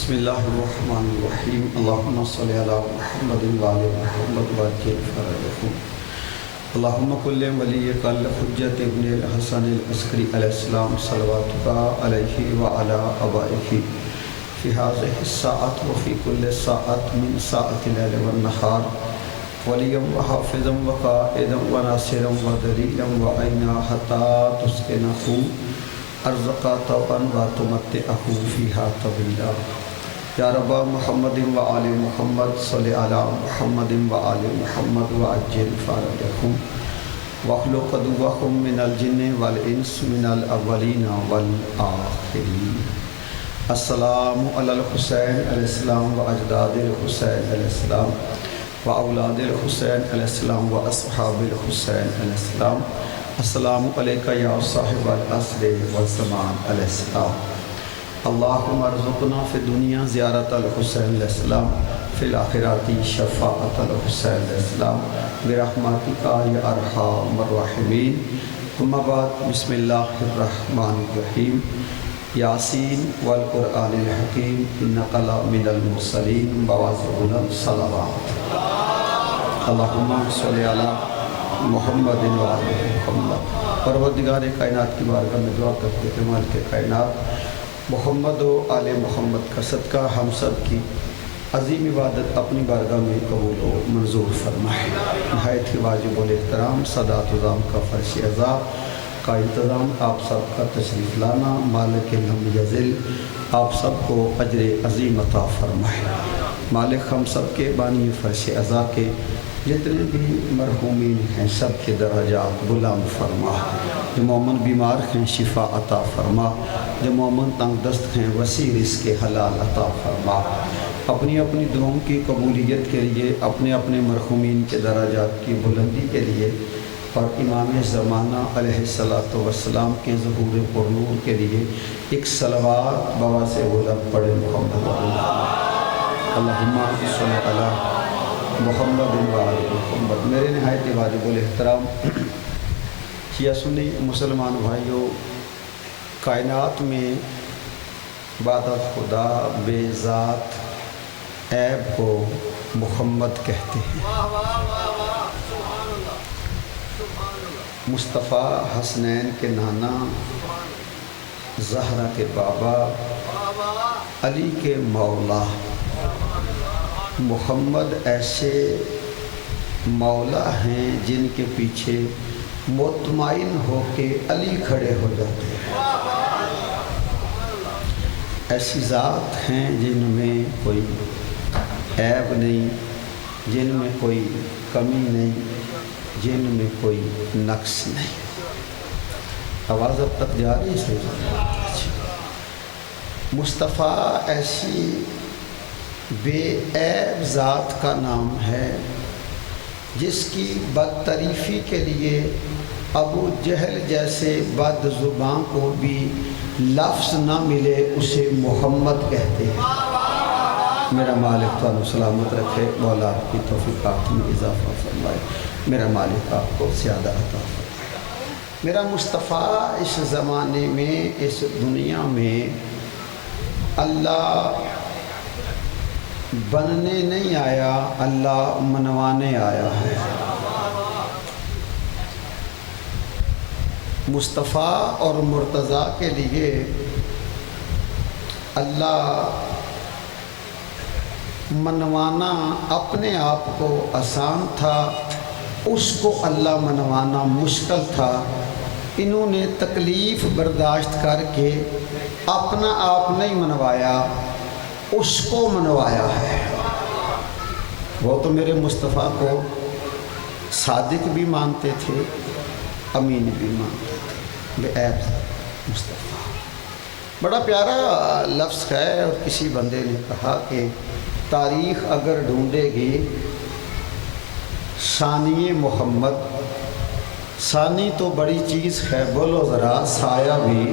بسم اللہ الرحمن الرحیم اللہم صلی علی محمد وعلی محمد وعجل فرجہم اللہم کل ولیک الحجۃ ابن الحسن العسکری علیہ السلام صلواتک علیہ وعلی آبائہ فی ہذہ الساعۃ وفی کل ساعۃ من ساعۃ اللیل والنہار ولیا وحافظا وقائدا وناصرا ودلیلا وعینا حتی تسکنہ ارزقا طوعا وتمتعہ فیہا طویلا یا رب محمد وآل محمد صلی علی محمد وآل محمد وعجل فرجہم واخلق عدوہم من الجن والانس من الاولین والآخرین۔ السلام علی الحسین علیہ السلام و اجداد الحسین علیہ السلام و اولاد الحسین علیہ السلام و اصحاب الحسین علیہ السلام۔ السلام علیکہ یا صاحب العصر والزمان علیہ السلام۔ اللہم ارزقنا فی الدنیا زیارت الحسین علیہ السلام فی الآخرات شفاعت الحسین علیہ السلام برحمتک یا ارحم الراحمین۔ اما بعد، بسم اللہ الرحمن الرحیم۔ یاسین والقرآن الحکیم انک لمن المرسلین بواضع الصلوات۔ اللہم صلی علی محمد وآل محمد۔ پروردگار کائنات کی بارگاہ میں دعا کرتے ہیں کہ مالک کائنات محمد و آل محمد کا صدقہ ہم سب کی عظیم عبادت اپنی بارگاہ میں قبول و منظور فرمائے۔ نہایت ہی واجب الاحترام صدات وزام کا فرش اعضاء کا انتظام آپ سب کا تشریف لانا، مالک لم یزل آپ سب کو اجر عظیم عطا فرمائے۔ مالک ہم سب کے بانی فرش اعضاء کے جتنے بھی مرحومین ہیں سب کے درجات بلند فرما، جو مومن بیمار ہیں شفا عطا فرما، جو مومن تنگ دست ہیں وسیع رزق حلال عطا فرما۔ اپنی اپنی دعاؤں کی قبولیت کے لیے، اپنے اپنے مرحومین کے درجات کی بلندی کے لیے اور امام زمانہ علیہ الصلاۃ والسلام کے ظہور پرنور کے لیے ایک صلوات بواز بلند پڑھے محمد اللہم صلی علی محمد وآل محمد۔ میرے نہایت واجب الاحترام شیعہ سنی مسلمان بھائیوں، کائنات میں بعد از خدا بے ذات عیب کو محمد کہتے ہیں۔ مصطفیٰ حسنین کے نانا، زہرا کے بابا، علی کے مولا محمد ایسے مولا ہیں جن کے پیچھے مطمئن ہو کے علی کھڑے ہو جاتے ہیں۔ ایسی ذات ہیں جن میں کوئی عیب نہیں، جن میں کوئی کمی نہیں، جن میں کوئی نقص نہیں۔ آواز اب تک جا رہی ہے؟ مصطفیٰ ایسی بے عیب ذات کا نام ہے جس کی بدتریفی کے لیے ابو جہل جیسے بد زبان کو بھی لفظ نہ ملے اسے محمد کہتے ہیں۔ میرا مالک تو سلامت رکھے، مولا آپ کی توفیقات میں اضافہ فرمائے، میرا مالک آپ کو زیادہ عطا فرمائے۔ میرا مصطفیٰ اس زمانے میں، اس دنیا میں اللہ بننے نہیں آیا، اللہ منوانے آیا ہے۔ مصطفیٰ اور مرتضیٰ کے لیے اللہ منوانا اپنے آپ کو آسان تھا، اس کو اللہ منوانا مشکل تھا۔ انہوں نے تکلیف برداشت کر کے اپنا آپ نہیں منوایا، اس کو منوایا ہے۔ وہ تو میرے مصطفیٰ کو صادق بھی مانتے تھے، امین بھی مانتے تھے، بے عیب مصطفیٰ۔ بڑا پیارا لفظ ہے، اور کسی بندے نے کہا کہ تاریخ اگر ڈھونڈے گی ثانی محمد، ثانی تو بڑی چیز ہے، بولو ذرا سایہ بھی۔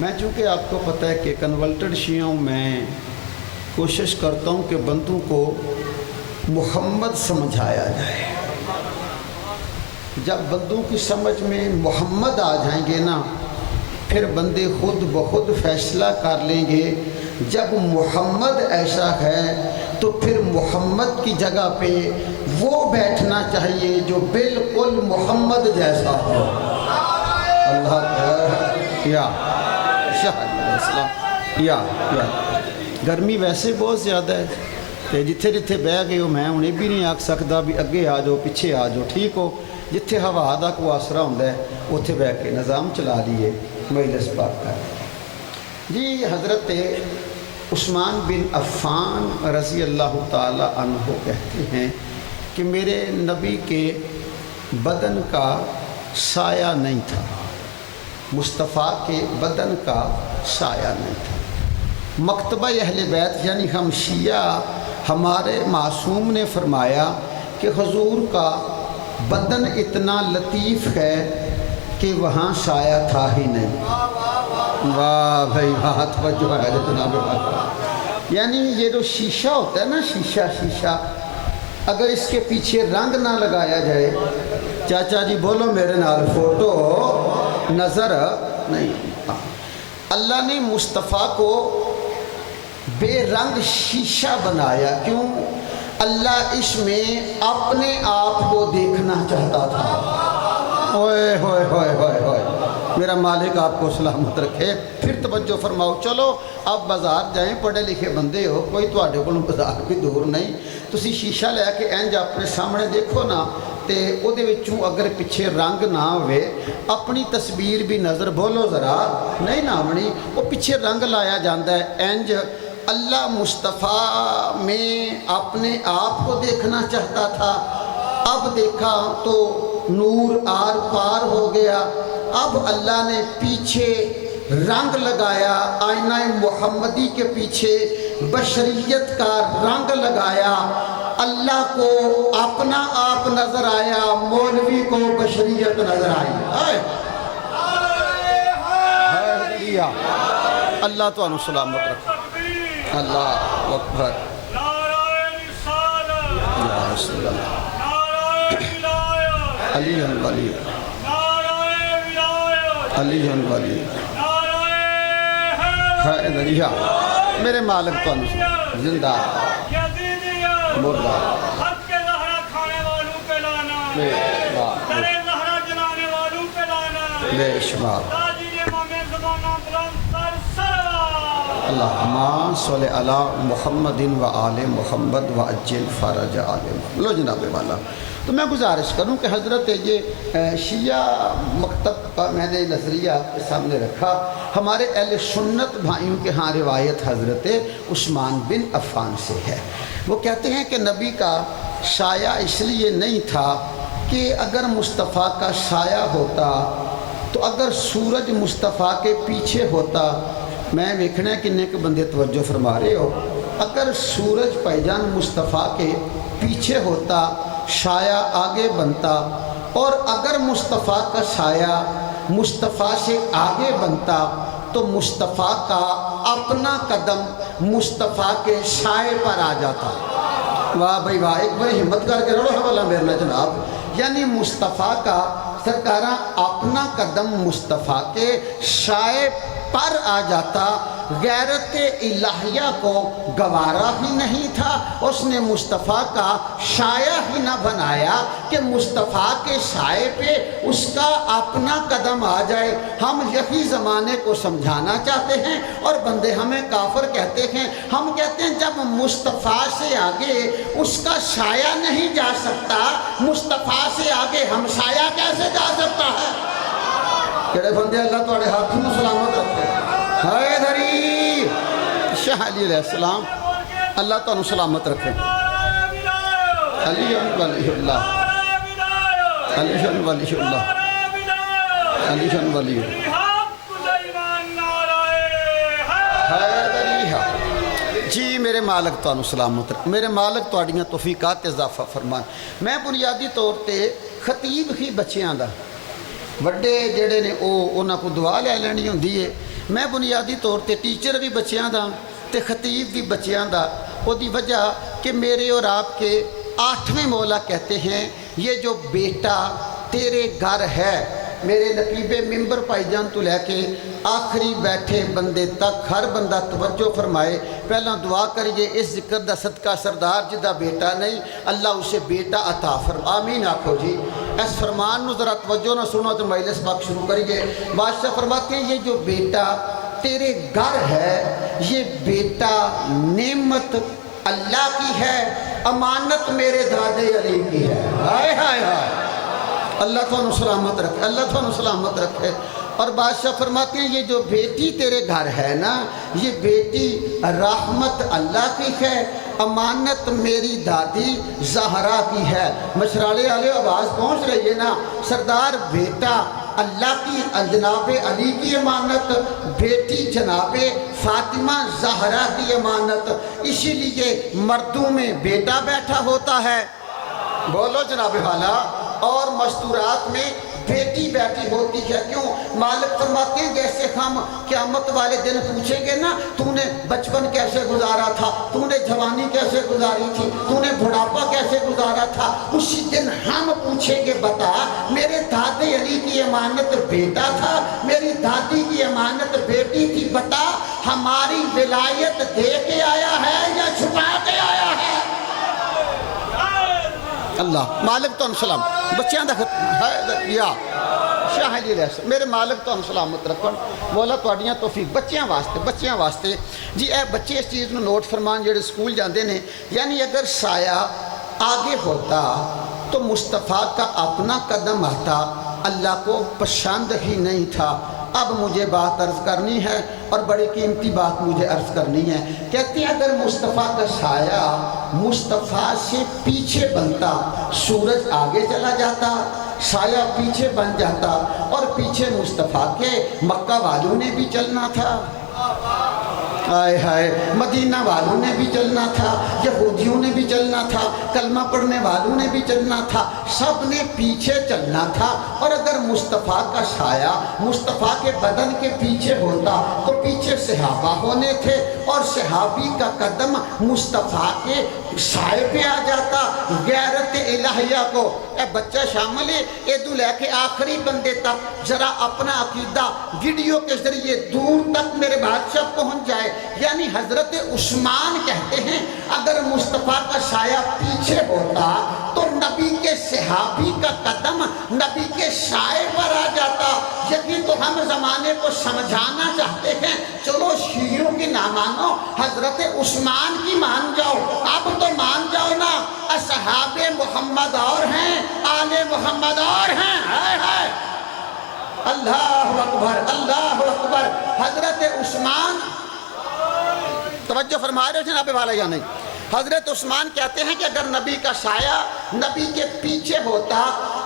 میں چونکہ آپ کو پتہ ہے کہ کنورٹڈ شیعوں میں کوشش کرتا ہوں کہ بندوں کو محمد سمجھایا جائے۔ جب بندوں کی سمجھ میں محمد آ جائیں گے نا پھر بندے خود بخود فیصلہ کر لیں گے جب محمد ایسا ہے تو پھر محمد کی جگہ پہ وہ بیٹھنا چاہیے جو بالکل محمد جیسا ہو۔ اللہ یا گرمی ویسے بہت زیادہ ہے تے جتھے جتھے بہ گئے ہو میں ہوں یہ بھی نہیں آکھ سکتا بھی اگے آ جاؤ پیچھے آ جاؤ، ٹھیک ہو، جتھے ہوا دا کوئی آسرا ہوندا ہے اتھے بہ کے نظام چلا لیے مجلس پاک کر۔ جی حضرت عثمان بن عفان رضی اللہ تعالی عنہ کہتے ہیں کہ میرے نبی کے بدن کا سایہ نہیں تھا، مصطفیٰ کے بدن کا سایہ نہیں تھا۔ مکتبہ اہل بیت یعنی ہم شیعہ، ہمارے معصوم نے فرمایا کہ حضور کا بدن اتنا لطیف ہے کہ وہاں سایہ تھا ہی نہیں۔ واہ بھائی واہ، توجہ ہے جناب واہ۔ یعنی یہ جو شیشہ ہوتا ہے نا، شیشہ اگر اس کے پیچھے رنگ نہ لگایا جائے، چاچا جی بولو میرے نال، فوٹو نظر نہیں۔ اللہ نے مصطفیٰ کو بے رنگ شیشہ بنایا، کیوں؟ اللہ اس میں اپنے آپ کو دیکھنا چاہتا تھا۔ ہوئے ہوئے ہوئے ہوئے ہوئے، میرا مالک آپ کو سلامت رکھے۔ پھر توجہ فرماؤ، چلو آپ بازار جائیں، پڑھے لکھے بندے ہو، کوئی تواڈے کولوں بازار بھی دور نہیں، تسی شیشہ لے کے انج اپنے سامنے دیکھو نا، تے او دے وچوں اگر پیچھے رنگ نہ ہوئے، اپنی تصویر بھی نظر بولو ذرا نہیں نہ آونی، وہ پیچھے رنگ لایا جاندہ ہے انج۔ اللہ مصطفیٰ میں اپنے آپ کو دیکھنا چاہتا تھا، اب دیکھا تو نور آر پار ہو گیا، اب اللہ نے پیچھے رنگ لگایا، آئینہ محمدی کے پیچھے بشریت کا رنگ لگایا، اللہ کو اپنا آپ نظر آیا، مولوی کو بشریت نظر آئی۔ اللہ تو انہوں سلامت رکھا۔ اللہ اکبر، یا رسول اللہ، علی ولی، علی ولی، حیدریہ، میرے مالک تو انہوں زندہ مردہ، بے شمار۔ اللہم صلی علی محمد و آل محمد و عجل فرج آل محمد۔ لو جناب والا، تو میں گزارش کروں کہ حضرت یہ شیعہ مکتب کا میں نے نظریہ آپ کے سامنے رکھا۔ ہمارے اہل سنت بھائیوں کے ہاں روایت حضرت عثمان بن عفان سے ہے، وہ کہتے ہیں کہ نبی کا سایہ اس لیے نہیں تھا کہ اگر مصطفیٰ کا سایہ ہوتا تو اگر سورج مصطفیٰ کے پیچھے ہوتا، میں ویکھنا ہے کنے کے بندے توجہ فرما رہے ہو، اگر سورج بھائی جان مصطفیٰ کے پیچھے ہوتا سایہ آگے بنتا، اور اگر مصطفیٰ کا سایہ مصطفیٰ سے آگے بنتا تو مصطفیٰ کا اپنا قدم مصطفیٰ کے سائے پر آ جاتا۔ واہ بھائی واہ، ایک بڑی ہمت کر کے رڑو حوالہ میرنا جناب، یعنی مصطفیٰ کا سرکارہ اپنا قدم مصطفیٰ کے سائے پر آ جاتا۔ غیرت الہیہ کو گوارا ہی نہیں تھا، اس نے مصطفیٰ کا سایہ ہی نہ بنایا کہ مصطفیٰ کے سائے پہ اس کا اپنا قدم آ جائے۔ ہم یہی زمانے کو سمجھانا چاہتے ہیں اور بندے ہمیں کافر کہتے ہیں۔ ہم کہتے ہیں جب مصطفیٰ سے آگے اس کا سایہ نہیں جا سکتا، مصطفیٰ سے آگے ہم سایہ کیسے جا سکتا ہے؟ کہڑے بندے اللہ تواڈے ہاتھوں میں سلامت رکھتے ہیں۔ حیدری شاہ علی علیہ السلام، اللہ تعالیٰ سلامت رکھے۔ علی ولی اللہ، علی ولی اللہ، علی ولی حیدری۔ جی میرے مالک تعالیٰ سلامت رکھے، میرے مالک تواڈیاں توفیقات اضافہ فرمان۔ میں بنیادی طور تے خطیب ہی بچیاں دا، وڈے جڑے نے انہاں کو دعا لے لینی ہوندی ہے، میں بنیادی طور تے ٹیچر بھی بچیاں دا تے خطیب بھی بچیاں دا۔ وہ دی وجہ کہ میرے اور آپ کے 8ویں مولا کہتے ہیں یہ جو بیٹا تیرے گھر ہے میرے نقیب ممبر بھائی جان تو لے کے آخری بیٹھے بندے تک ہر بندہ توجہ فرمائے. پہلا دعا کریے اس ذکر دا صدقہ سردار جدا بیٹا نہیں اللہ اسے بیٹا عطا فرما. آمین آکھو جی. اس فرمان نو ذرا توجہ نہ سنو تو مجلس پاک شروع کریے. بادشاہ فرماتے ہیں یہ جو بیٹا تیرے گھر ہے یہ بیٹا نعمت اللہ کی ہے, امانت میرے دادے علی کی ہے. ہائے ہائے ہائے, اللہ تھانو سلامت رکھے, اللہ تھانو سلامت رکھے. اور بادشاہ فرماتے ہیں یہ جو بیٹی تیرے گھر ہے نا یہ بیٹی رحمت اللہ کی ہے, امانت میری دادی زہرا کی ہے. مشرالے والے آواز پہنچ رہی ہے نا. سردار بیٹا اللہ کی جناب علی کی امانت, بیٹی جناب فاطمہ زہرا کی امانت. اسی لیے مردوں میں بیٹا بیٹھا ہوتا ہے, بولو جناب والا, اور مستورات میں بیٹی بیٹھی ہوتی ہے. کیوں؟ مالک فرماتے ہیں جیسے ہم قیامت والے دن پوچھیں گے نا تو نے بچپن کیسے گزارا تھا, تو نے جوانی کیسے گزاری تھی, تو نے بڑھاپا کیسے گزارا تھا, اسی دن ہم پوچھیں گے بتا میرے دادے علی کی امانت بیٹا تھا, میری دادی کی امانت بیٹی تھی, بتا ہماری ولایت دے کے آیا ہے یا چھپا کے آیا ہے؟ اللہ مالک تو سلام بچیاں دا یا شاہ جی رہے میرے مالک تو سلامت رکھن. مولا تواڈیاں توفیق بچیاں واسطے جی. اے بچے اس چیز نو نوٹ فرمان جڑے سکول جاندے نے, یعنی اگر سایہ آگے ہوتا تو مصطفیٰ کا اپنا قدم آتا, اللہ کو پسند ہی نہیں تھا. اب مجھے بات عرض کرنی ہے اور بڑی قیمتی بات مجھے عرض کرنی ہے. کہتے ہیں اگر مصطفیٰ کا سایہ مصطفیٰ سے پیچھے بنتا, سورج آگے چلا جاتا, سایہ پیچھے بن جاتا, اور پیچھے مصطفیٰ کے مکہ والوں نے بھی چلنا تھا, آئے ہائے مدینہ والوں نے بھی چلنا تھا, یہودیوں نے بھی چلنا تھا, کلمہ پڑھنے والوں نے بھی چلنا تھا, سب نے پیچھے چلنا تھا. اور اگر مصطفیٰ کا سایہ مصطفیٰ کے بدن کے پیچھے ہوتا تو پیچھے صحابہ ہونے تھے, اور صحابی کا قدم مصطفیٰ کے سائے پہ آ جاتا. غیرت الہیہ کو اے بچہ شامل ہے, ادو لے کے آخری بندے تک ذرا اپنا عقیدہ ویڈیو کے ذریعے دور تک میرے بادشاہ پہنچ جائے. یعنی حضرت عثمان کہتے ہیں اگر مصطفیٰ کا سایہ پیچھے ہوتا تو نبی کے صحابی کا قدم نبی کے سائے پر آ جاتا. یقین تو ہم زمانے کو سمجھانا چاہتے ہیں, چلو شیعوں کی نہ مانو, حضرت عثمان کی مان جاؤ. اب تو مان جاؤ نا, اصحاب محمد اور ہیں, آل محمد اور ہیں. ہائے ہائے اللہ اکبر اللہ اکبر. حضرت عثمان توجہ فرما رہے ہو جناب والا یا نہیں؟ حضرت عثمان کہتے ہیں کہ اگر نبی کا سایہ نبی کے پیچھے ہوتا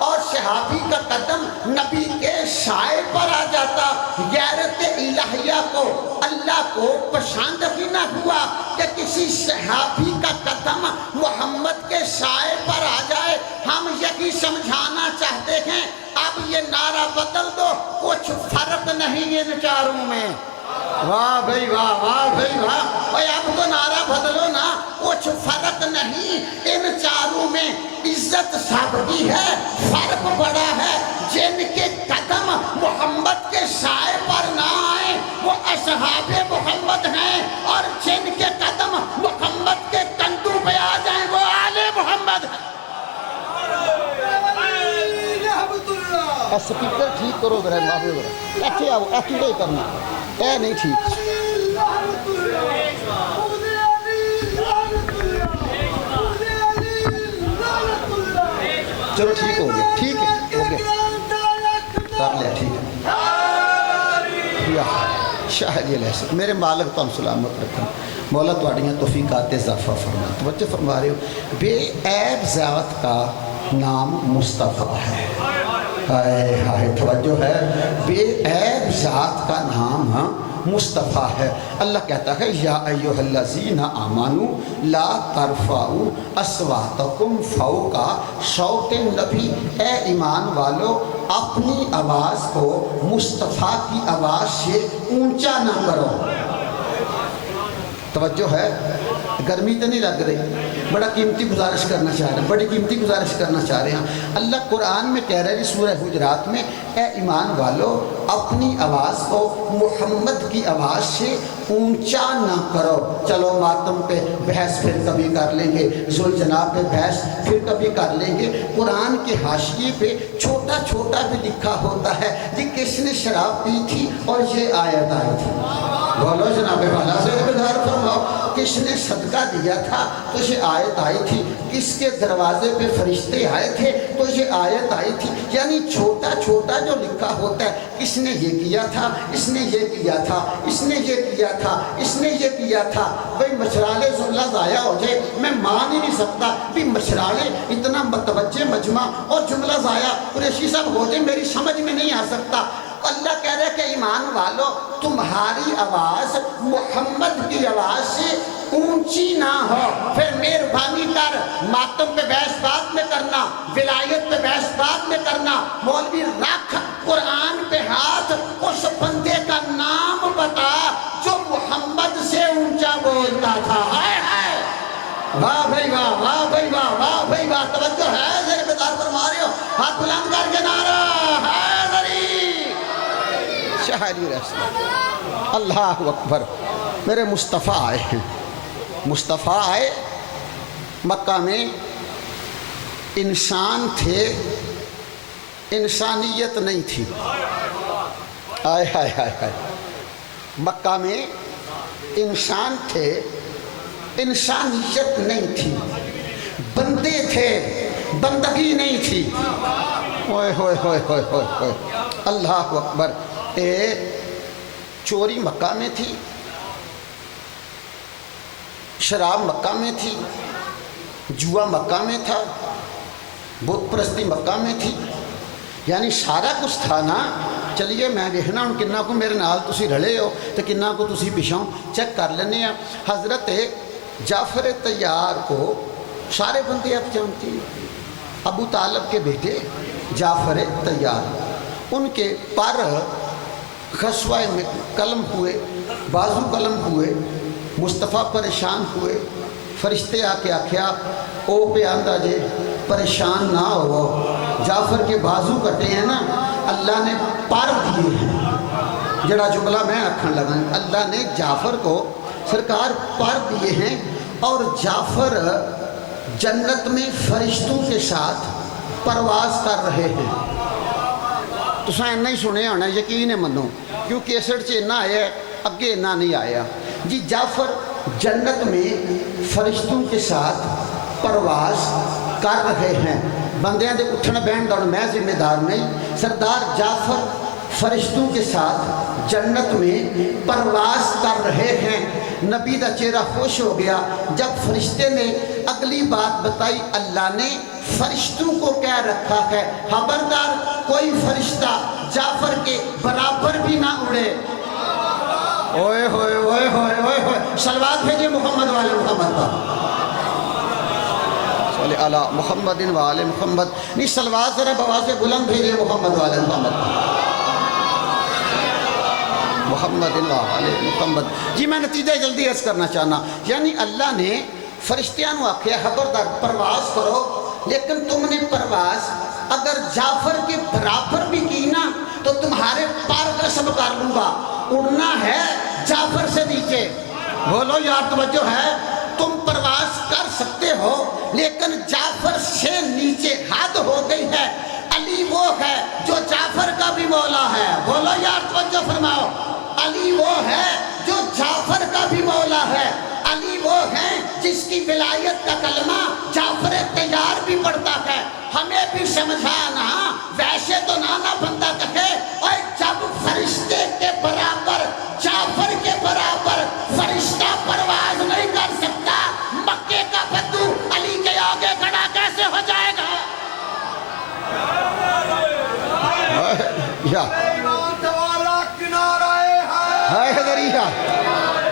اور صحابی کا قدم نبی کے سائے پر آ جاتا, غیرت الہیہ کو اللہ کو پسند ہی نہ ہوا کہ کسی صحابی کا قدم محمد کے سائے پر آ جائے. ہم یہی سمجھانا چاہتے ہیں اب یہ نعرہ بدل دو, کچھ فرق نہیں ان چاروں میں. واہ بھائی واہ, واہ بھائی واہ. اوے اب تو نعرہ بدلو نا, کچھ فرق نہیں ان چاروں میں. عزت سب کی ہے, فرق بڑا ہے. جن کے قدم محمد کے سائے پر نہ آئے وہ اصحاب محمد ہیں, اور جن کے قدم محمد کے کندھوں پہ آ جائیں وہ آل محمد ہیں. سپیکر ٹھیک کرو ذرا, ایتھے آؤ, ایتھے نہیں کرنا, اے نہیں ٹھیک. چلو ٹھیک ہو گیا, ٹھیک ہے ہو گیا, کر لیا, ٹھیک ہے. شاہ جی علیہ السلام میرے مالک تو سلامت رکھیں. مولا تواڈیاں توفیقات اضافہ فرما. توجہ فرما رہے ہو, بے عیب ذات کا نام مصطفیٰ ہے. ہائے ہائے توجہ ہے, بے عیب ذات کا نام مصطفیٰ ہے. اللہ کہتا ہے یا ایھا الذین آمنوا لا ترفعوا اصواتکم فوق صوت النبی. اے ایمان والو اپنی آواز کو مصطفیٰ کی آواز سے اونچا نہ کرو. توجہ ہے، گرمی تو نہیں لگ رہی، بڑا قیمتی گزارش کرنا چاہ رہے ہیں، بڑی قیمتی گزارش کرنا چاہ رہے ہیں۔ اللہ قرآن میں کہہ رہے ہیں سورہ حجرات میں، اے ایمان والو اپنی آواز کو محمد کی آواز سے اونچا نہ کرو۔ چلو ماتم پہ بحث پھر کبھی کر لیں گے، ذوالجناب پہ بحث پھر کبھی کر لیں گے۔ قرآن کے حاشیے پہ چھوٹا چھوٹا بھی لکھا ہوتا ہے کہ کس نے شراب پی تھی اور یہ آیت آئی تھی۔ بولو جناب والا سے بیدار فرماؤ، کس نے صدقہ دیا تھا تو یہ آیت آئی تھی، کس کے دروازے پہ فرشتے آئے تھے تو یہ آیت آئی تھی۔ یعنی چھوٹا چھوٹا جو لکھا ہوتا ہے، کس نے یہ کیا تھا، اس نے یہ کیا تھا، اس نے یہ کیا تھا، اس نے یہ کیا تھا۔ بھئی مشرالے جملہ ضائع ہو جائے میں مان ہی نہیں سکتا بھی مشرالے اتنا متوجہ مجمع اور جملہ ضائع قریشی صاحب ہو جائے، میری سمجھ میں نہیں آ سکتا۔ اللہ کہہ رہے کہ ایمان والو تمہاری آواز محمد کی آواز سے اونچی نہ ہو، پھر مہربانی کر ماتم پہ بحث بعد میں کرنا، ولایت پہ بحث بعد میں کرنا، مولوی رکھ قرآن پہ ہاتھ، اس بندے کا نام بتا جو محمد سے اونچا بولتا تھا۔ ہائے ہائے، واہ بھائی واہ، واہ بھائی واہ، واہ بھائی واہ، توجہ ہے ذرا بیدار فرما رہے ہو، ہاتھ بلند کر کے نعرہ حیدری شاہری رسول۔ اللہ اکبر، میرے مصطفیٰ آئے ہیں، مصطفیٰ آئے مکہ میں، انسان تھے، انسانیت نہیں تھی۔ آئے ہائے ہائے ہائے، مکہ میں انسان تھے، انسانیت نہیں تھی، بندے تھے، بندگی نہیں تھی۔ ہوئے ہوئے ہوئے ہوئے ہوئے ہوئے، اللہ اکبر۔ چوری مکہ میں تھی، شراب مکہ میں تھی، جوا مکہ میں تھا، بت پرستی مکہ میں تھی، یعنی سارا کچھ تھا نا۔ چلیے میں دیکھنا ہوں کنہ کو میرے نال تسی رلے ہو تو کنہ کو تسی پچھوں چیک کر لینے ہیں۔ حضرت جعفر طیار کو سارے بندے اب جانتے ہیں، ابو طالب کے بیٹے جعفر طیار، ان کے پر غزوہ میں قلم ہوئے، بازو قلم ہوئے، مصطفیٰ پریشان ہوئے، فرشتے آ کے آکھیا او پہ آندہ جے پریشان نہ ہو، جعفر کے بازو کٹے ہیں نا، اللہ نے پر دیے ہیں۔ جڑا جملہ میں رکھن لگا، اللہ نے جعفر کو سرکار پر دیے ہیں، اور جعفر جنت میں فرشتوں کے ساتھ پرواز کر رہے ہیں۔ تو سائن نہیں سنے ہونا، یقین ہے منو، کیونکہ کیسٹ سے نہ آیا اگے نہ نہیں آیا جی۔ جعفر جنت میں فرشتوں کے ساتھ پرواز کر رہے ہیں، بندیاں دے اٹھن بہن دوڑ میں ذمہ دار نہیں۔ سردار جعفر فرشتوں کے ساتھ جنت میں پرواز کر رہے ہیں۔ نبی دا چہرہ خوش ہو گیا جب فرشتے نے اگلی بات بتائی، اللہ نے فرشتوں کو کہہ رکھا ہے خبردار کوئی فرشتہ جعفر کے برابر بھی نہ اڑے۔ اوئے ہوئے ہوئے ہوئے ہوئے ہوئے، صلوات بھیجئے محمد والے محمد کا، صلی علی محمد والے محمد، نہیں صلوات ذرا بواز بلند بھیجئے محمد والے محمد کا، محمد والے محمد۔ جی میں نتیجہ جلدی عرض کرنا چاہنا، یعنی اللہ نے فرشتیاں نو آکھیا خبردار پرواز کرو، لیکن تم نے پرواز اگر جعفر کے برابر بھی کی نا تو تمہارے پار قسم کر لوں گا، اڑنا ہے جعفر سے نیچے۔ بولو یار توجہ ہے، تم پرواز کر سکتے ہو لیکن جعفر سے نیچے حد ہو گئی ہے۔ علی وہ ہے جو جعفر کا بھی مولا ہے، بولو یار توجہ فرماؤ، علی وہ ہے جو جعفر کا بھی مولا ہے، علی وہ ہے جس کی ولایت کا کلمہ جعفر طیار بھی پڑھتا ہے۔ ہمیں بھی سمجھانا، ویسے تو نانا بندہ کہے اور جب فرشتے کے برابر جعفر کے برابر فرشتہ پرواز نہیں کر سکتا، مکے کا بدو علی کے آگے کھڑا کیسے ہو جائے گا؟ ہائے حضریہ،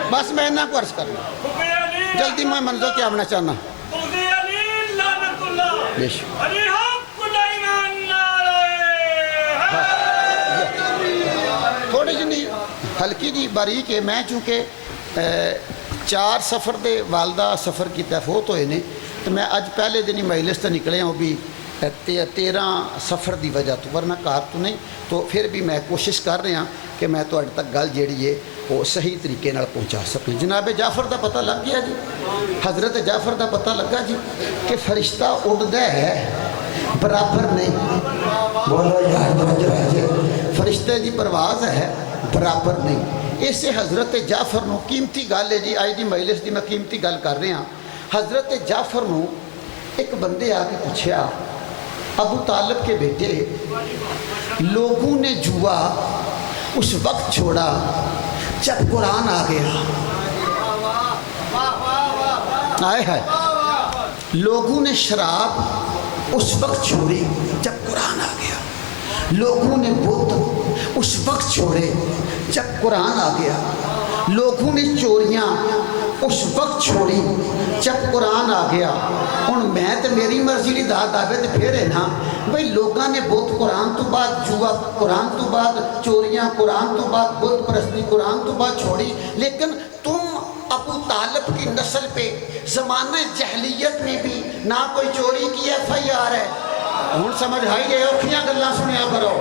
بس میں نہ کو عرض کرنا جلدی، میں منظر کیا ہونا چاہنا تھوڑی جنی ہلکی جی باریک ہے، میں چونکہ 4 ਸਫ਼ਰ ਦੇ ਵਾਲਦਾ ਸਫ਼ਰ ਕੀਤਾ, ਫੌਤ ਹੋਏ ਨੇ। ਤੇ ਮੈਂ ਅੱਜ ਪਹਿਲੇ ਦਿਨ ਹੀ ਮਜਲਿਸ ਤੋਂ ਨਿਕਲਿਆ ਉਹ ਵੀ 13 ਸਫ਼ਰ ਦੀ ਵਜ੍ਹਾ ਤੋਂ, ਵਰਨਾ ਘਰ ਤੋਂ ਨਹੀਂ। تو پھر بھی میں کوشش کر رہا کہ میں تواڈے تک گل جیڑی ہے وہ صحیح طریقے نال پہنچا سکوں۔ جناب جعفر دا پتہ لگ گیا جی، حضرت جعفر دا پتہ لگا جی کہ فرشتہ اڑدا ہے برابر نہیں۔ بولو یار توجہ ہے جی، فرشتے دی پرواز ہے برابر نہیں۔ اسے حضرت جعفر نو قیمتی گل ہے جی، آج دی مجلس دی میں قیمتی گل کر رہا۔ حضرت جعفر نو ایک بندے آ کے پوچھا، ابو طالب کے بیٹے لوگوں نے جوا اس وقت چھوڑا جب قرآن آ گیا۔ آئے ہے، لوگوں نے شراب اس وقت چھوڑی جب قرآن آ گیا، لوگوں نے بت اس وقت چھوڑے جب قرآن آ گیا، لوگوں نے چوریاں اس وقت چھوڑی جب قرآن آ گیا۔ ہن میں تے میری مرضی لی داد آوے تے پھر ہے نا بھئی لوگاں نے بت قرآن تو بعد جوا قرآن تو بعد چوریاں قرآن تو بعد بت پرستی قرآن تو بعد چھوڑی، لیکن تم ابو طالب کی نسل پہ زمانہ جہلیت میں بھی نہ کوئی چوری کی FIR ہے۔ ہن سمجھ آئی گئے، اوکھیاں گلاں سنیا کرو،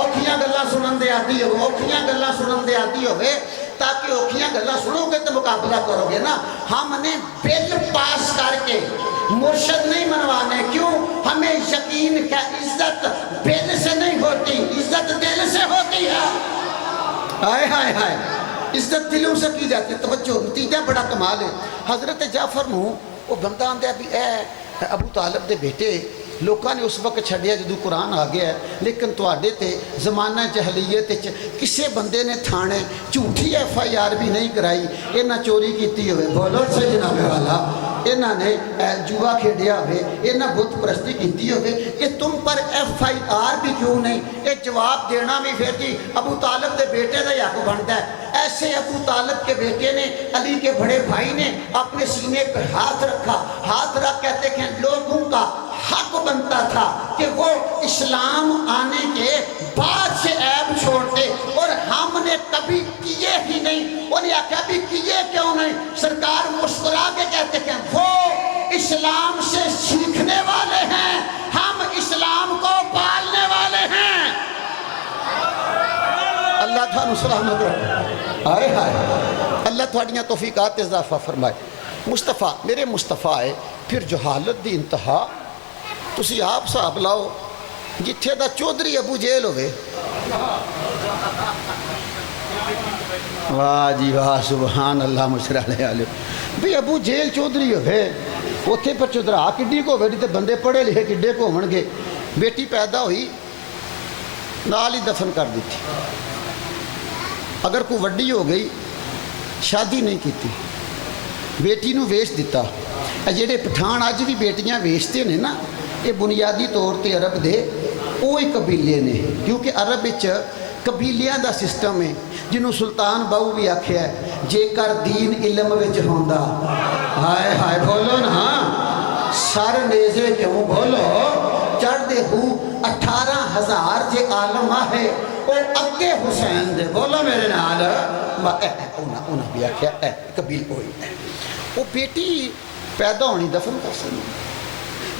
اوکھیاں گلاں سنن دے عادی ہو، اوکھیاں گلاں سنن دے عادی ہوئے تاکہ اوکھیاں گلاں سنو گے تو مقابلہ کرو گے نا۔ ہم نے بل پاس کر کے مرشد نہیں منوانے، کیوں؟ ہمیں یقین کہ عزت بل سے نہیں ہوتی، عزت دل سے ہوتی ہے۔ ہائے ہائے ہائے، عزت دلوں سے کی جاتی ہے۔ توجہ، نتیجہ بڑا کمال ہے۔ حضرت جعفر نو وہ بندہ آندہ ہے بھی اے ابو طالب دے بیٹے لوکاں نے اس وقت چھڑیا جدو قرآن آ گیا ہے، لیکن تواڈے تے زمانہ جہلیت کسے بندے نے تھانے جھوٹھی FIR بھی نہیں کرائی، انہاں چوری کیتی ہوئے، بولو سے جناب والا، انہاں نے جوا کھیڈیا ہوئے، انہاں بت پرستی کیتی ہوئے، یہ تم پر FIR بھی کیوں نہیں؟ یہ جواب دینا بھی پھر جی ابو طالب دے بیٹے دا حق بنتا ہے۔ ایسے ابو طالب کے بیٹے نے، علی کے بڑے بھائی نے اپنے سینے پر ہاتھ رکھا، ہاتھ رکھ کہتے کہ لوگوں کا حق بنتا تھا کہ وہ اسلام آنے کے بعد سے عیب چھوڑتے، اور ہم نے کبھی کیے ہی نہیں۔ انہیں کبھی کیے کیوں نہیں؟ سرکار مسکرا کے کہتے کہ وہ اسلام سے سیکھنے والے ہیں، ہم اسلام کو پالنے والے ہیں۔ اللہ تعالیٰ سلامت رکھے، آئے ہائے، اللہ تھوڑیاں توفیقات اضافہ فرمائے۔ مصطفیٰ میرے مصطفیٰ ہے، پھر جو حالت دی انتہا تسی آپ صاحب لاؤ جتھے دا چودھری ابو جیل ہوئے، واہ جی واہ سبحان اللہ مشرع علیہ، بھئی ابو جیل چودھری ہوئے اتھے پر چودھرا کڈی کو ہوئے تے بندے پڑھے لکھے کڈے کو ہون گے۔ بیٹی پیدا ہوئی نال ہی دفن کر دیتی، اگر کوئی وڈی ہو گئی شادی نہیں کیتی، بیٹی نو ویچ دیتا۔ جڑے پٹھان اج بھی بیٹیاں ویچتے نے نا، یہ بنیادی طور تے عرب دے اوہی قبیلے نے، کیونکہ عرب وچ قبیلیاں دا سسٹم ہے جنہوں سلطان باؤ بھی آکھیا ہے جے کر دین علم وچ ہوندا، ہائے ہائے بولو نا، سر نیزے کیوں بولو چڑھ دے ہو 18,000 جے عالم ہے اور اگے حسین دے، بولو میرے نال انہاں بھی آکھیا ہے قبیل ہوئی ہے۔ وہ بیٹی پیدا ہونی دفن کر سکتی،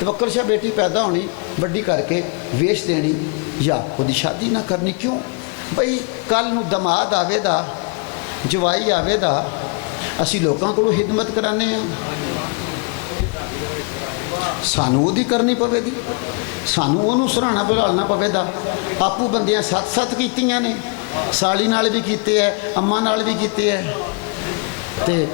توکل شاہ بیٹی پیدا ہونی وڈی کر کے ویچ دینی یا خودی شادی نہ کرنی، کیوں؟ بھئی کل نو دماد آوے دا جوائی آوے دا اسی لوکاں کو خدمت کرانے ہیں، سانو دی کرنی پوے دی، سانو انہوں سرانا بلالنا پوے دا۔ آپو بندیاں 7 کیتیاں نے، سالی نال بھی کیتے ہیں، اماں نال بھی کیتے ہیں، تے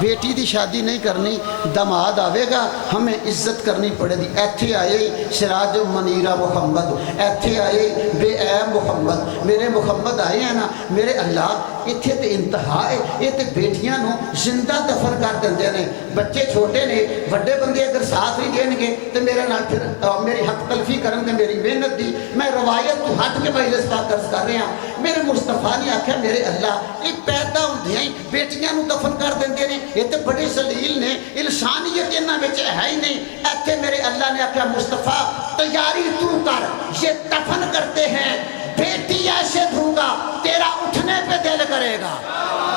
بیٹی دی شادی نہیں کرنی، دماد آوے گا ہمیں عزت کرنی پڑے دی۔ ایتھے آئے سراج منیرہ محمد، ایتھے آئے بے عیب محمد، میرے محمد آئے ہیں نا میرے اللہ، ایتھے تے انتہا ہے، یہ تے بیٹیاں نو زندہ دفن کر دیندے نے۔ بچے چھوٹے نے، وڈے بندے اگر ساتھ نہیں دین گے تو میرے نال پھر میری حق تلفی کرن دے میری محنت دی، میں روایت تو ہٹ کے مجلس پاک عرض کر رہا ہوں۔ میرے مصطفیٰ نے آکھیا میرے اللہ یہ پیدا ہوندیاں ہی بیٹیاں نو دفن کر دیندے نے، یہ تے بڑے ذلیل نے، انسانیت انہاں وچ ہے ہی نہیں۔ ایتھے میرے اللہ نے آکھیا مصطفیٰ تیاری تو کر، یہ دفن کرتے ہیں، بیٹی ایسے دوں گا تیرا اٹھنے پہ دل کرے گا۔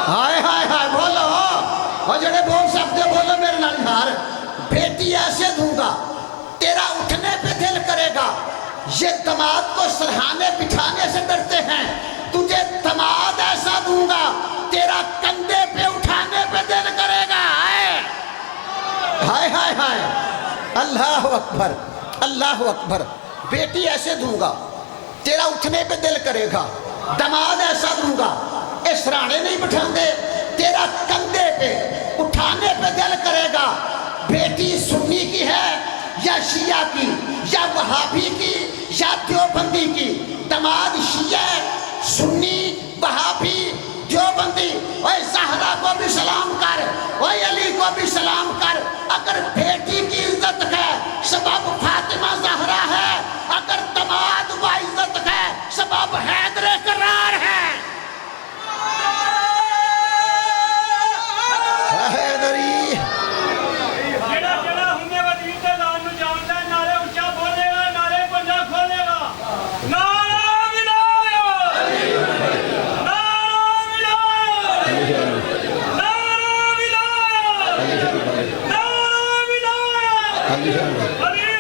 ہائے ہائے ہائے بولو اور جڑے بول سکتے ہو بولو میرے نال یار. بیٹی ایسے دوں گا تیرا اٹھنے پہ دل کرے گا. یہ دماد کو سرہانے بٹھانے سے ڈرتے ہیں, تجھے دماد ایسا دوں گا تیرا کندھے پہ اٹھانے پہ دل کرے گا. ہائے ہائے ہائے, اللہ اکبر اللہ اکبر. بیٹی ایسے دوں گا تیرا اٹھنے پہ دل کرے گا. دماد ایسا دوں گا اے سرانے نہیں بٹھاندے, تیرا کندھے پہ اٹھانے پہ دل کرے گا. بیٹی سنی کی ہے یا شیعہ کی یا وہابی کی یا دیوبندی کی. دماد شیعہ سنی وہابی دیوبندی. اوے زہرا کو بھی سلام کر, اوے علی کو بھی سلام کر. اگر بیٹی کی عزت ہے سبب فاطمہ زہرا ہے, اگر دماد و عزت ہے سبب حیدر کرار ہے. حیدری جڑا ہندے وزیر تے لان نو جاندا ہے, نعرے اونچا بولے گا, نعرے پنجا کھولے گا. نعرہ ولایت, نعرہ ولایت, نعرہ ولایت, نعرہ ولایت. علی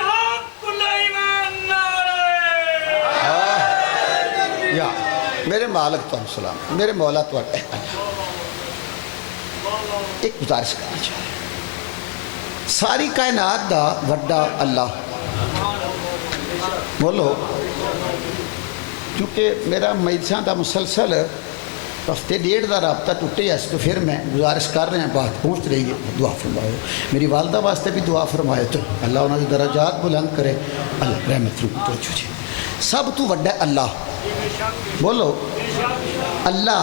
حق سلیمان نعرہ. یا میرے مالک تو سلام, میرے مولا تو ایک گزارش کرنا چاہیے. ساری کائنات دا وڈا اللہ بولو, کیونکہ میرا میدساں دا مسلسل ہفتے ڈیڑھ دا رابطہ ٹوٹے اس تو پھر میں گزارش کر رہے ہیں, بات پہنچ رہی ہے, دعا فرمائے. میری والدہ واسطے بھی دعا فرمائے تو اللہ انہوں نے درجات بلند کرے, اللہ رحمت رو توجہ جی. سب تو وڈا اللہ بولو, اللہ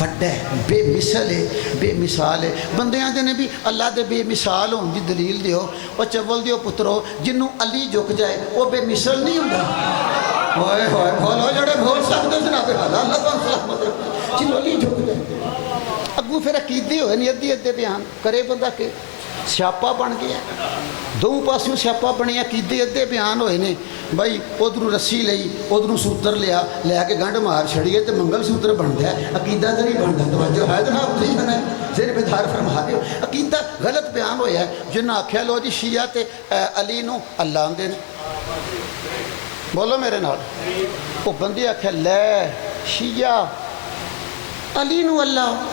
وڈا ہے, بے مثل ہے, بے مثال ہے. بندے آتے نے بھی اللہ دے بے مثال ہون دی دلیل دیو, اور چول دیو پترو جنوں علی جھک جائے وہ بے مثل نہیں ہوتا. ہوئے ہوئے بولو جڑے بول سکتے جناب حالا اللہ تعالیٰ سلامت رکھے جنوں علی جھک جائے. اگو پھر عقیدے ہوئے نہیں, ادھی ادھے بیان کرے بندہ کہ سیاپا بن گیا. دو پاسوں سیاپا بنے, عقیدے ادھے بیان ہوئے نے. بھائی ادھروں رسی لئی, ادھروں سوتر لیا, لے کے گنڈ مار چھڑیے تو منگل سوتر بنتا ہے, عقیدہ تو نہیں بنتا. توجہ ہے جناب, نہیں بنا زیر بیدار فرما دیو. عقیدہ غلط بیان ہویا ہے. جنہیں آکھیا لو جی شیعہ تے علی نو اللہ آندے نے, بولو میرے نال. وہ بندے آکھیا لے شیعہ علی نو اللہ,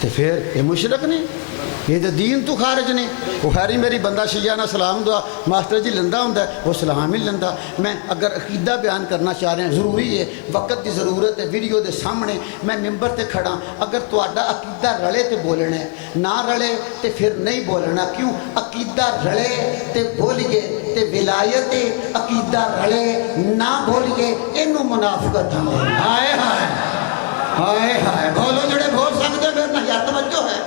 تے پھر یہ مشرک نہیں, یہ تو دین تو خارج نے. وہ خیری میری بندہ شیعہ نہ سلام دعا ماسٹر جی لندہ ہوں وہ سلام ہی لندہ. میں اگر عقیدہ بیان کرنا چاہ رہے ہیں, ضروری ہے, وقت کی ضرورت ہے, ویڈیو دے سامنے میں ممبر تے کھڑا. اگر تہاڈا عقیدہ رلے تے بولنا ہے, نہ رلے تے پھر نہیں بولنا. کیوں؟ عقیدہ رلے تے بولیے تے ولایت, عقیدہ رلے نہ بولیے اینو منافقت ہے. ہائے ہائے ہائے ہائے, بولو جڑے بول سکتے پھر نہ یا توجہ ہے.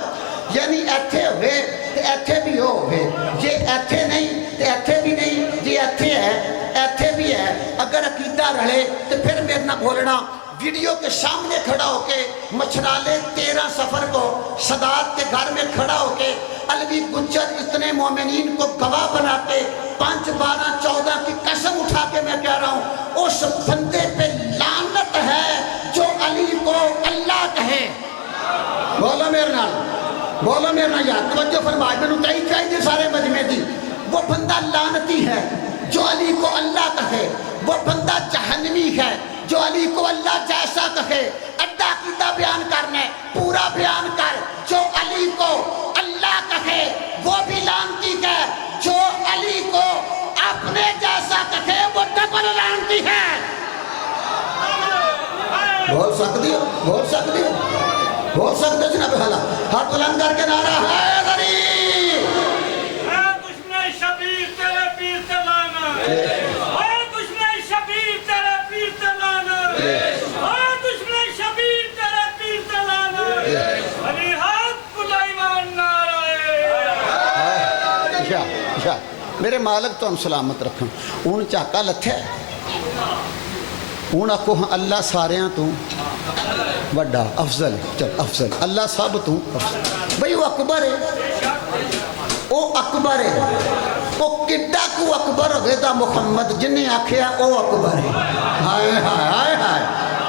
یعنی ایتھے ہوئے تو ایتھے بھی ہوئے, جے ایتھے نہیں تو ایتھے بھی نہیں, جے ایتھے ہے ایتھے بھی ہے. اگر عقیدہ رہے تو پھر میرے نہ بولنا. ویڈیو کے سامنے کھڑا ہو کے مچھرالے 13 سفر کو سادات کے گھر میں کھڑا ہو کے علوی گجر اتنے مومنین کو گواہ بنا کے 5 12 14 کی قسم اٹھا کے میں کہہ رہا ہوں, اس بندے پہ لعنت ہے جو علی کو اللہ کہے. بولو میرے نال, بولو میرے نال یار توجہ فرمائے, میں نے تائی چاہیے سارے مجمع دی. وہ بندہ لعنتی ہے جو علی کو اللہ کہے, وہ بندہ جہنمی ہے جو علی کو اللہ جیسا کہے. اڈا عقیدہ بیان کرنا ہے, پورا بیان کر. جو علی کو اللہ کہے وہ بھی لعنتی ہے, جو علی کو اپنے جیسا کہے وہ ڈبل لعنتی ہے. بول سکتی ہو, بول سکتی ہو, بول سکتے جناب حالا. ہاتھ بلند کر کے نعرہ حیدری. اے دشمن شبیر تیرے پیر تے لانا, اے دشمن شبیر تیرے پیر تے لانا, اے دشمن شبیر تیرے پیر تے لانا. علی حق سلیمان نعرہ. میرے مالک تو ہم سلامت رکھیں. ان چاکا لتھے ہوں آخو اللہ ساریاں تو وڈا افضل, چل افضل اللہ سب تو افضل. بھئی وہ اکبر ہے, وہ اکبر ہے, وہ کڈا کو اکبر ہوئے دا محمد جنہیں آکھیا او اکبر ہے. ہائے ہائے ہائے ہائے,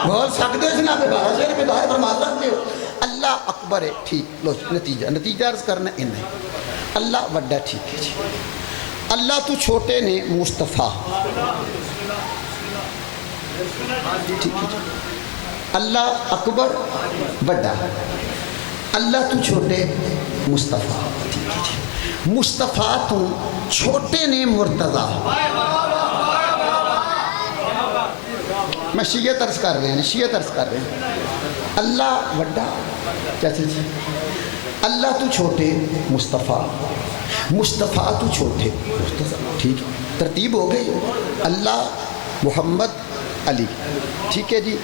بول سکتے ہو جناب بارہ سے بیدار فرما سکتے ہو. اللہ اکبر ہے ٹھیک لو نتیجہ عرض کرنا انہیں اللہ وڈا ٹھیک ہے جی اللہ تو چھوٹے نے مصطفیٰ ٹھیک ہے جی اللہ اکبر وڈا اللہ تو چھوٹے مصطفیٰ ٹھیک ہے جی مصطفیٰ تو چھوٹے نے مرتضیٰ میں شیعت عرض کر رہے ہیں اللہ وڈا کیا چیز اللہ تو چھوٹے مصطفیٰ مصطفیٰ تو چھوٹے ٹھیک ترتیب ہو گئی اللہ محمد علی ٹھیک ہے جی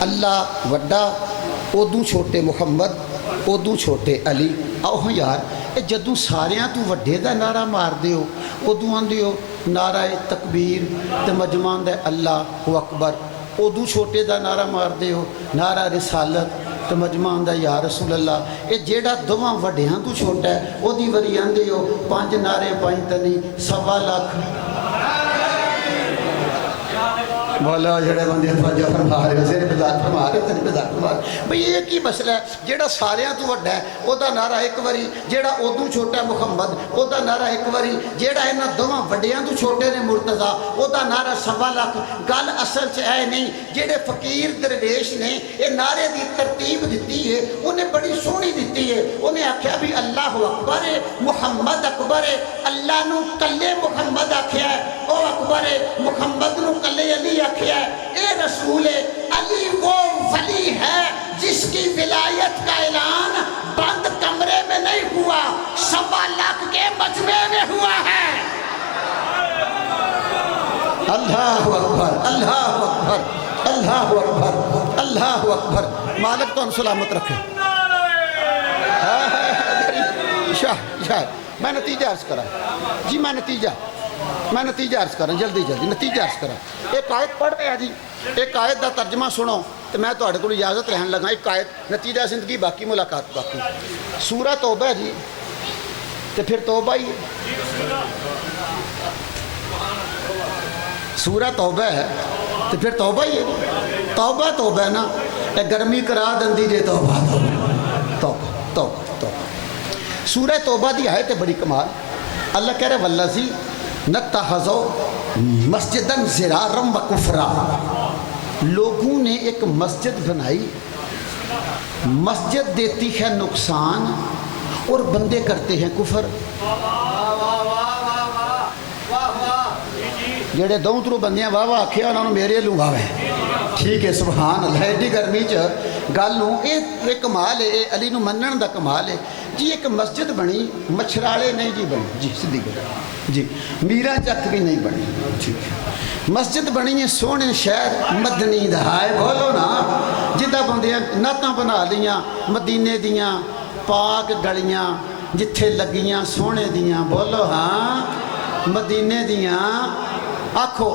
اللہ وڈا ادو چھوٹے محمد ادو چھوٹے علی آؤ یار اے جدوں ساریاں تو وڈے دا نعرہ مار دے ہو ادو آندے ہو نعرہ تکبیر تے مجمان دے اللہ اکبر ادو چھوٹے دا نعرہ مار دے ہو نعرہ رسالت تے مجمان دا یا رسول اللہ اے جیڑا دوواں وڈیاں تو چھوٹا ہے او دی وری آندے ہو 5 نعرے پائیں تنی 1.25 لاکھ مولا جڑے بندے توجہ فرما رہے سر بزار فرما رہے تیری بزار فرما رہے بھئی یہ کی مسئلہ ہے جیڑا ساریاں تو وڈا ہے او دا نعرہ ایک واری جیڑا ادو چھوٹا ہے محمد او دا نعرہ ایک واری جیڑا انہاں دوواں وڈیاں تو چھوٹے نے مرتضیٰ او دا نعرہ 1.25 لاکھ گل اصل چ ہے نہیں جیڑے فقیر درویش نے یہ نعرے دی ترتیب دیتی ہے انہیں بڑی سونی دیتی ہے انہیں آکھیا بھی اللہ اکبر ہے محمد اکبر ہے اللہ نو کلے محمد آکھیا ہے او اکبر ہے محمد نو کلے علی آکھیا ہے اے رسول علی وہ ولی ہے جس کی ولایت کا اعلان بند کمرے میں نہیں ہوا 1.25 لاکھ کے مجمع میں ہوا ہے اللہ اکبر اللہ اکبر اللہ اکبر اللہ اکبر مالک تو ہم سلامت رکھے شاہ میں نتیجہ عرض کرا جی میں نتیجہ عرض کرا جلدی نتیجہ عرض کرا ایک آیت پڑھ رہے ہیں جی ایک آیت دا ترجمہ سنو تو میں تو کو اجازت رہن لگا ایک آیت نتیجہ زندگی باقی ملاقات باقی سورہ توبہ ہے جی تو پھر توبہ ہی سورہ توبہ ہے تو پھر توبہ ہی ہے توبہ ہے نا اے گرمی کرا دندی دے توبہ سورہ توبہ دی آیت ہے بڑی کمال اللہ کہہ رہے والذی نتخذو مسجدن زرارم و کفرا لوگوں نے ایک مسجد بنائی مسجد دیتی ہے نقصان اور بندے کرتے ہیں کفر جڑے دوں ترو بندیاں واہ واہ آکھیا انہوں نے میرے لوں واہ ٹھیک ہے سبحان اللہ ایڈی گرمی چ گل نوں اے کمال ہے اے علی نو منن دا کمال ہے جی ایک مسجد بنی مچھرالے نہیں جی بنی جی سیدھی گل جی میرا چک بھی نہیں بنی ٹھیک ہے مسجد بنی ہے سونے شہر مدنی دا ہے بولو نا جدہ بندیاں نعتاں بنا لیاں مدینے دیاں پاک گلیاں جتھے لگیاں سونے دیاں بولو ہاں مدینے دیاں آکھو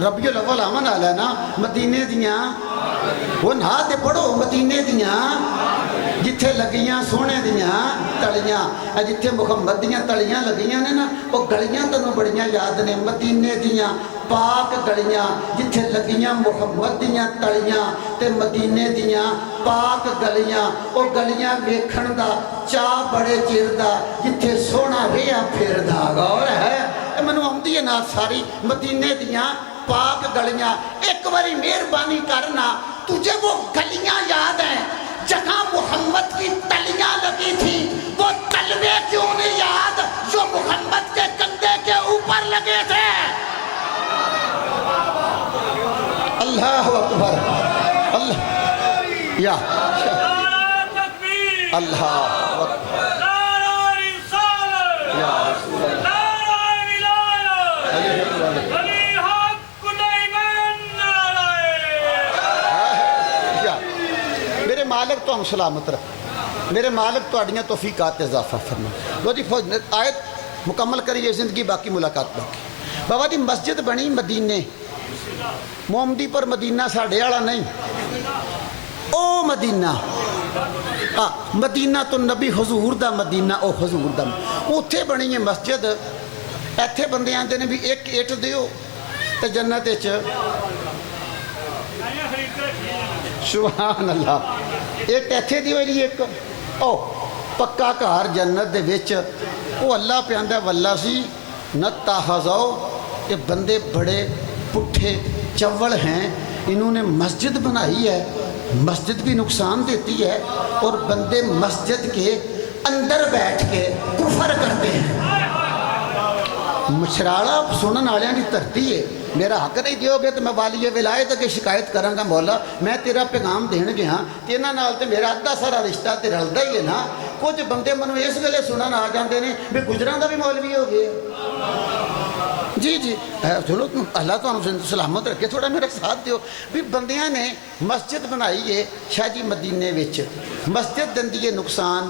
ربیع الاول آمن آلہ نا مدینے دیاں وہ نہاتے پڑھو مدینے دیاں جتھے لگیاں سونے دیاں تلیاں جتھے محمد دیاں تلیاں لگیاں نے نا وہ گلیاں تنوں بڑیاں یاد نے مدینے دیاں پاک گلیاں جتھے لگیاں محمد دیاں تلیاں تے مدینے دیاں پاک گلیاں وہ گلیاں ویکھن دا چاہ بڑے چیر دا جتھے سونا ریا پھر دا غور ہے منو آمدی ہے نا ساری مدینے دیاں پاک گلیاں ایک باری مہربانی کرنا تجھے وہ گلیاں یاد ہیں جہاں محمد کی تلیاں لگی تھی وہ تلوے کیوں نہیں یاد جو محمد کے کندھے کے اوپر لگے تھے اللہ اکبر اللہ یا اللہ اکبر یا رسول اللہ میرے مالک تو ہم سلامت رکھ میرے مالک تو اڈیاں توفیقات اضافہ فرما لو جی آیت مکمل کریے زندگی باقی ملاقات باقی بابا جی مسجد بنی مدینے محمدی پر مدینہ ساڑھے والا نہیں او مدینہ مدینہ تو نبی حضور دا مدینہ او حضور دا اتھے بنی ہے مسجد ایتھے بندے آندے نے بھی ایک ایٹ دیو تے جنت وچ سبحان اللہ ایک ایتھے دی ہوئی ایک او پکا گھر جنت دے وچ وہ اللہ پہ آندا واللہ سی نتخذو یہ بندے بڑے پٹھے چول ہیں، انہوں نے مسجد بنائی ہے، مسجد بھی نقصان دیتی ہے اور بندے مسجد کے اندر بیٹھ کے کفر کرتے ہیں۔ مشراڑا سنن والوں کی دھرتی ہے، میرا حق نہیں دیو گے تو میں والی ولایت اگے شکایت کراں گا، مولا میں تیرا پیغام دین گیا تے انہاں نال تے میرا ادھا سارا رشتہ تے رلدا ہی ہے نا۔ کچھ بندے منوں اس ویلے سنن آ جاندے نے بھی گجراں دا بھی مولوی ہو گیا۔ جی جی چلو اللہ تعالیٰ سلامت رکھے، تھوڑا میرا ساتھ دیو بھی بندیاں نے مسجد بنائی ہے شاہ جی مدینے وچ، مسجد دندی ہے نقصان،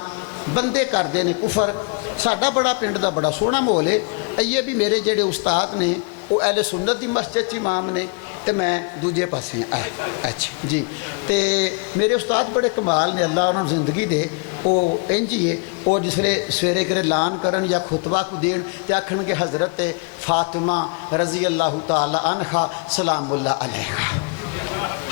بندے کرتے ہیں کفر۔ ساڈا بڑا پنڈ دا بڑا سوہنا ماحول ہے، یہ بھی میرے جڑے استاد نے وہ اہل سنت دی مسجد امام نے تے میں دوجے پاسے اچھا جی تے میرے استاد بڑے کمال نے، اللہ انہوں نے زندگی دے، وہ انج ہی ہے، وہ جس ویلے سویرے کرے اعلان کرن یا خطبہ کو دین تے آکھن گے حضرت فاطمہ رضی اللہ تعالی عنہا سلام اللہ علیہا،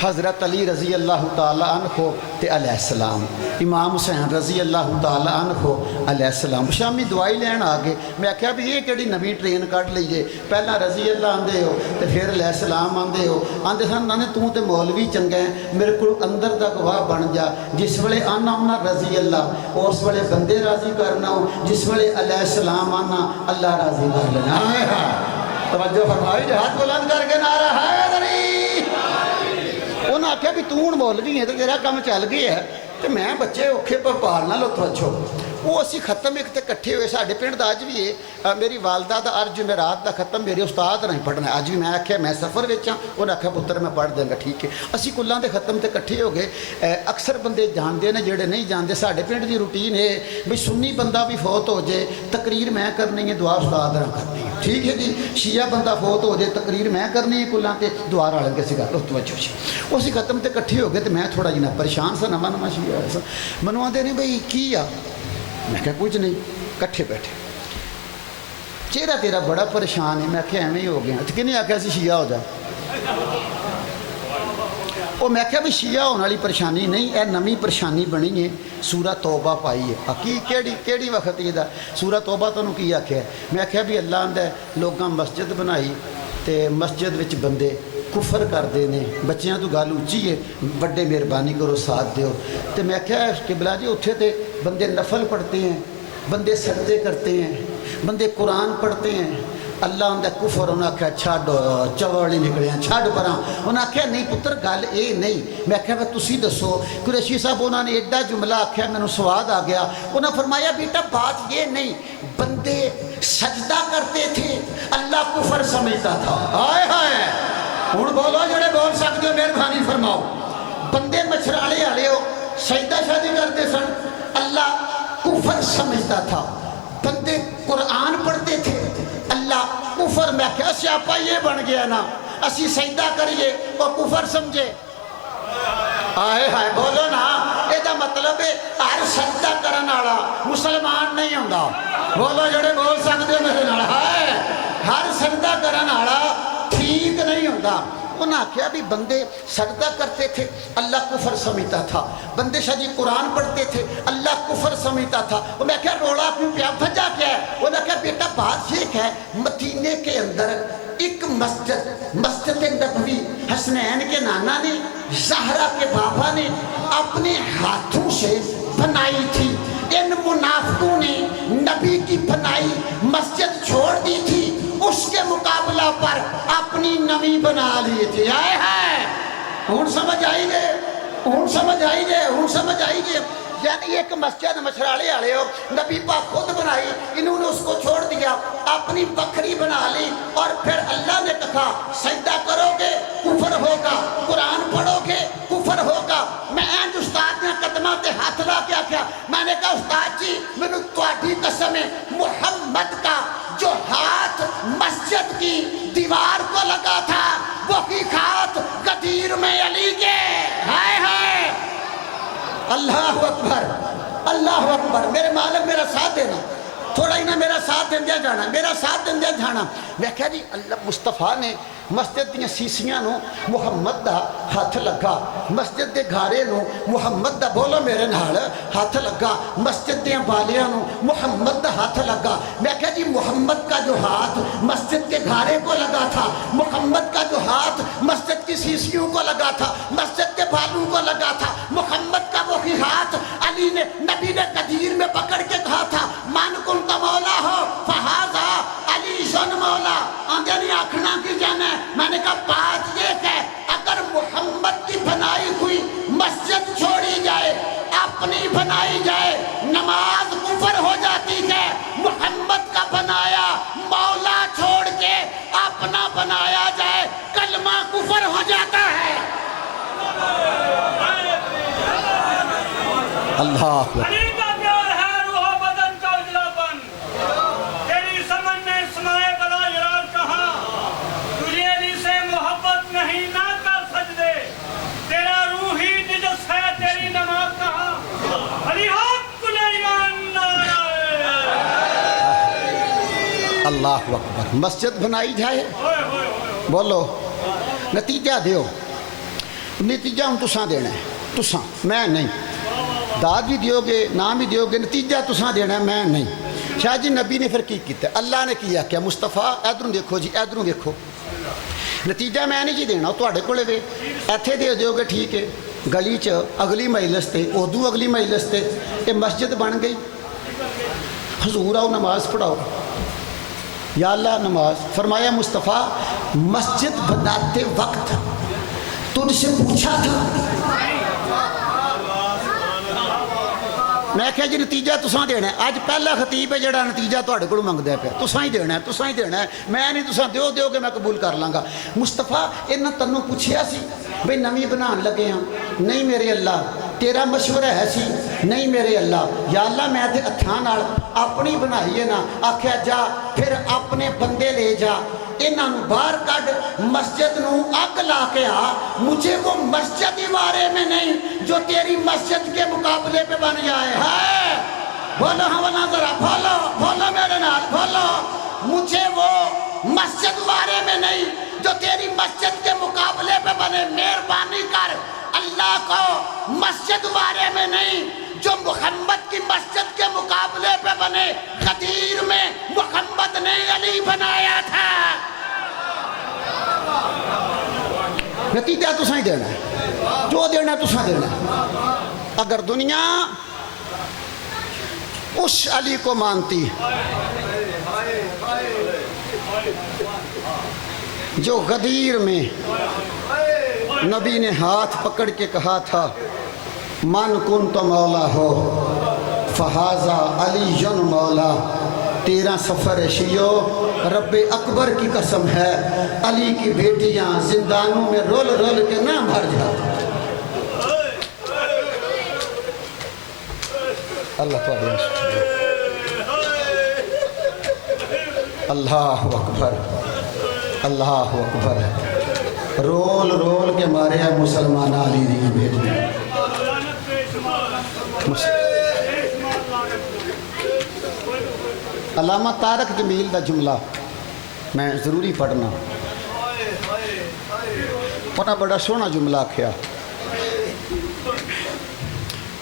حضرت علی رضی اللہ تعالی عنہ تے علیہ السلام، امام حسین رضی اللہ تعالی عنہ علیہ السلام۔ شامی دعائی لین آ گئے، میں کہا بھی یہ کہڑی نویں ٹرین کٹ لیجیے، پہلا رضی اللہ آندے ہو تے پھر علیہ السلام آندے ہو، آندے سن نانے تو تے مولوی چنگا ہے، میرے کو اندر دا گواہ بن جا، جس ویلے آنا ہونا رضی اللہ اس ویلے بندے راضی کرنا ہو، جس ویلے علیہ السلام آنا اللہ راضی کر لینا۔ توجہ فرمائی جی، ہاتھ بلند کر کے نعرہ حیدری۔ انہوں نے آخیا بھی تو ہوں مولوی ہے تو تیرا کام چل گیا ہے تو میں بچے اوکھے پر پالنا لو توجہ۔ وہ اسی ختم ایک تے کٹھے ہوئے ساڈے پنڈ دا اج بھی ہے، میری والدہ دا ارج جمعرات دا ختم میرے استاد نہیں پڑھنا، اج بھی میں آخیا میں سفر وچ ہاں، انہیں آخیا پتر میں پڑھ دیں گا ٹھیک ہے۔ اسی کلاں دے ختم تے کٹھے ہو گئے، اکثر بندے جانتے ہیں جڑے نہیں جانتے، ساڈے پنڈ دی روٹین ہے بھی سنی بندہ بھی فوت ہو جائے تقریر میں کرنی ہے، دعا استاد نہ کرنی ہے، ٹھیک ہے جی۔ شیعہ بندہ فوت ہو جائے تقریر میں کرنی ہے کلاں تے، دعا رل کے سگا لو توجہ جی۔ اسی ختم تے کٹھے ہو گئے تو میں تھوڑا جنا پریشان سا، نواں نواں شیعہ ہویا سا، منوں آندے نے بھائی کی آ، میں کہا کچھ نہیں، کٹھے بیٹھے، چہرہ تیرا بڑا پریشان ہے، میں کہا ایویں ہی ہو گیا، تو کنہیں آخیا سی شیعہ ہو جا، وہ میں کہا بھی شیعہ ہونے والی پریشانی نہیں، اے نمی پریشانی بنی ہے، سورہ توبہ پائی ہے، کی کیڑی وقت یہ دا سورہ توبہ تو کی آخیا ہے، میں کہا بھی اللہ آندا ہے لوگاں مسجد بنائی تے مسجد وچ بندے کفر کرتے ہیں، بچیاں تو گل اچھی ہے، بڑے مہربانی کرو ساتھ دیو، تو میں کہا قبلہ جی اتھے تے بندے نفل پڑھتے ہیں، بندے سجدے کرتے ہیں، بندے قرآن پڑھتے ہیں، اللہ آندا کفر، انہوں نے آخیا چھڈ چوڑ ہی نکلے ہیں، چھڈ پراں، انہوں نے آخیا نہیں پتر گل یہ نہیں، میں آخیا تسی دسو، قریشی صاحب انہوں نے ایڈا جملہ آخیا مینوں سواد آ گیا، انہوں نے فرمایا بیٹا بات یہ نہیں، بندے سجدہ کرتے تھے اللہ کفر سمجھتا تھا، ہائے ہائے ہوں بولو جڑے بول سکتے ہو مہربانی فرماؤ، بندے مچھراڑے والے ہو سجدہ شادی کرتے سن اللہ کفر سمجھتا تھا، بندے قرآن پڑھتے تھے اللہ کفر، میں کیا سیاپا یہ بن گیا نا، اسی سجدہ کریے اور کفر سمجھے، آئے ہائے بولو نا، یہ مطلب ہے ہر سجدہ کرن والا مسلمان نہیں ہوندا، بولو جڑے بول سکتے ہو میرے نال، ہائے ہر سجدہ کرن والا ٹھیک نہیں ہوتا۔ انہوں نے آخیا بھی بندے سجدہ کرتے تھے اللہ کفر سمجھتا تھا، بندے شاہ جی قرآن پڑھتے تھے اللہ کفر سمجھتا تھا، وہ میں کہا روڑا کیوں پیا، بھجا کیا ہے، انہوں نے کہا بیٹا بات یہ ہے مدینے کے اندر ایک مسجد نبوی حسنین کے نانا نے زہرا کے بابا نے اپنے ہاتھوں سے بنائی تھی، ان منافقوں نے نبی کی بنائی مسجد چھوڑ دی تھی، اس کے مقابلہ پر اپنی نمی بنا لیے تھے، آئے ہیں ہون سمجھ آئی گئے، ہون سمجھ آئی گئے، ہون سمجھ آئی گئے، یعنی ایک مسجد مچھراڑے والے ہو نبی پاک خود بنائی، انہوں نے اس کو چھوڑ دیا، اپنی بکری بنا لی، اور پھر اللہ نے کہا سجدہ کرو گے کفر ہوگا، قرآن پڑھو گے کفر ہوگا۔ میں اینج استاد نے قدمہ تے ہاتھ لا کے آکھیا، میں نے کہا استاد جی میں نے تواڈی قسم ہے محمد کا جو ہاتھ مسجد کی دیوار کو لگا تھا وہی ہاتھ غدیر میں علی کے، ہائے ہائے اللہ اکبر اللہ اکبر، میرے مالک میرا ساتھ دینا، تھوڑا ہی نہ میرا ساتھ دیں دیا جانا، میرا ساتھ دیں دیا جانا۔ میں کہا جی اللہ مصطفیٰ نے مسجد دیا سیسیاں نو محمد دا ہاتھ لگا مسجد دے گھارے نو محمد دا بولو میرے نال ہاتھ لگا مسجد دیا بالیاں نو محمد دا ہاتھ لگا میں کہا جی محمد کا جو ہاتھ مسجد کے گھارے کو لگا تھا محمد کا جو ہاتھ مسجد کی سیسیوں کو لگا تھا مسجد کے بالوں کو لگا تھا محمد کا وہی ہاتھ علی نے نبی نے قدیر میں پکڑ کے کہا تھا من کنت مولا ہو فہذا علی شن مولا آندھے نہیں آکھنا کی جانا ہے میں نے کہا بات یہ کہ اگر محمد کی بنائی ہوئی مسجد چھوڑی جائے اپنی بنائی جائے نماز کفر ہو جاتی ہے محمد کا بنایا مولا چھوڑ کے اپنا بنایا جائے کلمہ کفر ہو جاتا ہے اللہ علی کا پیار ہے روح و بدن کا اجلاپن تیری سمن نے اسمائے بلا جلال کہا تجھے علی سے محبت نہیں نہ کر سجدے تیرا روحی نجس ہے تیری نماز کہا علی حق ایمان نعرہ اللہ اکبر مسجد بنائی جائے بولو نتیجہ دیو نتیجہ ہم تساں دینا ہے تساں میں نہیں داد بھی دیو گے نام بھی دیو گے نتیجہ تساں دینا ہے میں نہیں شاہ جی نبی نے پھر کی کیتا ہے اللہ نے کیا کیا مصطفیٰ ادھروں دیکھو جی ادھروں دیکھو نتیجہ میں نہیں جی دینا تواڈے کولے وے ایتھے دے دیو گے ٹھیک ہے گلی چ اگلی مجلس تے ادو اگلی مجلس تے یہ مسجد بن گئی حضور آؤ نماز پڑھاؤ یا اللہ نماز فرمایا مصطفیٰ مسجد بناتے وقت تجھ سے پوچھا تھا میں کہا جی نتیجہ تساں دینا ہے آج پہلا خطیب ہے جڑا نتیجہ تواڈے کولوں منگدا پیا تساں ہی دینا ہے تساں ہی دینا ہے میں نہیں تساں دیو گے میں قبول کر لاں گا مصطفیٰ انہاں تنوں پوچھیا سی بھئی نویں بنان لگے ہاں نہیں میرے اللہ تیرا مشورہ ہے سی نہیں میرے اللہ یا اللہ میں تے ہتھاں نال اپنی بنائی ہے نا آکھیا جا پھر اپنے بندے لے جا انہاں نوں باہر کڈ مسجد نوں اگ لا کے آ مجھے وہ مسجد ہی بارے میں نہیں جو تیری مسجد کے مقابلے پہ بن جائے ہے بولو ہاں ذرا بولو بولو میرے نال بولو مجھے وہ مسجد بارے میں نہیں جو تیری مسجد کے مقابلے پہ بنے مہربانی کر اللہ کو مسجد بارے میں نہیں جو محمد کی مسجد کے مقابلے پہ بنے غدیر میں محمد نے علی بنایا تھا نتیجہ تساں ہی دینا ہے جو دینا تساں دینا ہے اگر دنیا اس علی کو مانتی جو غدیر میں نبی نے ہاتھ پکڑ کے کہا تھا من کنت مولا ہو فہذا علی جن مولا تیرا سفر شیو رب اکبر کی قسم ہے علی کی بیٹیاں زندانوں میں رول رول کے نہ مر جاتی اللہ تعالیٰ اللہ اکبر اللہ اکبر رول رول کے مارے ہیں مسلمان علی دی بیٹیاں علامہ طارق جمیل دا جملہ میں ضروری پڑھنا انہاں بڑا سونا جملہ آکھیا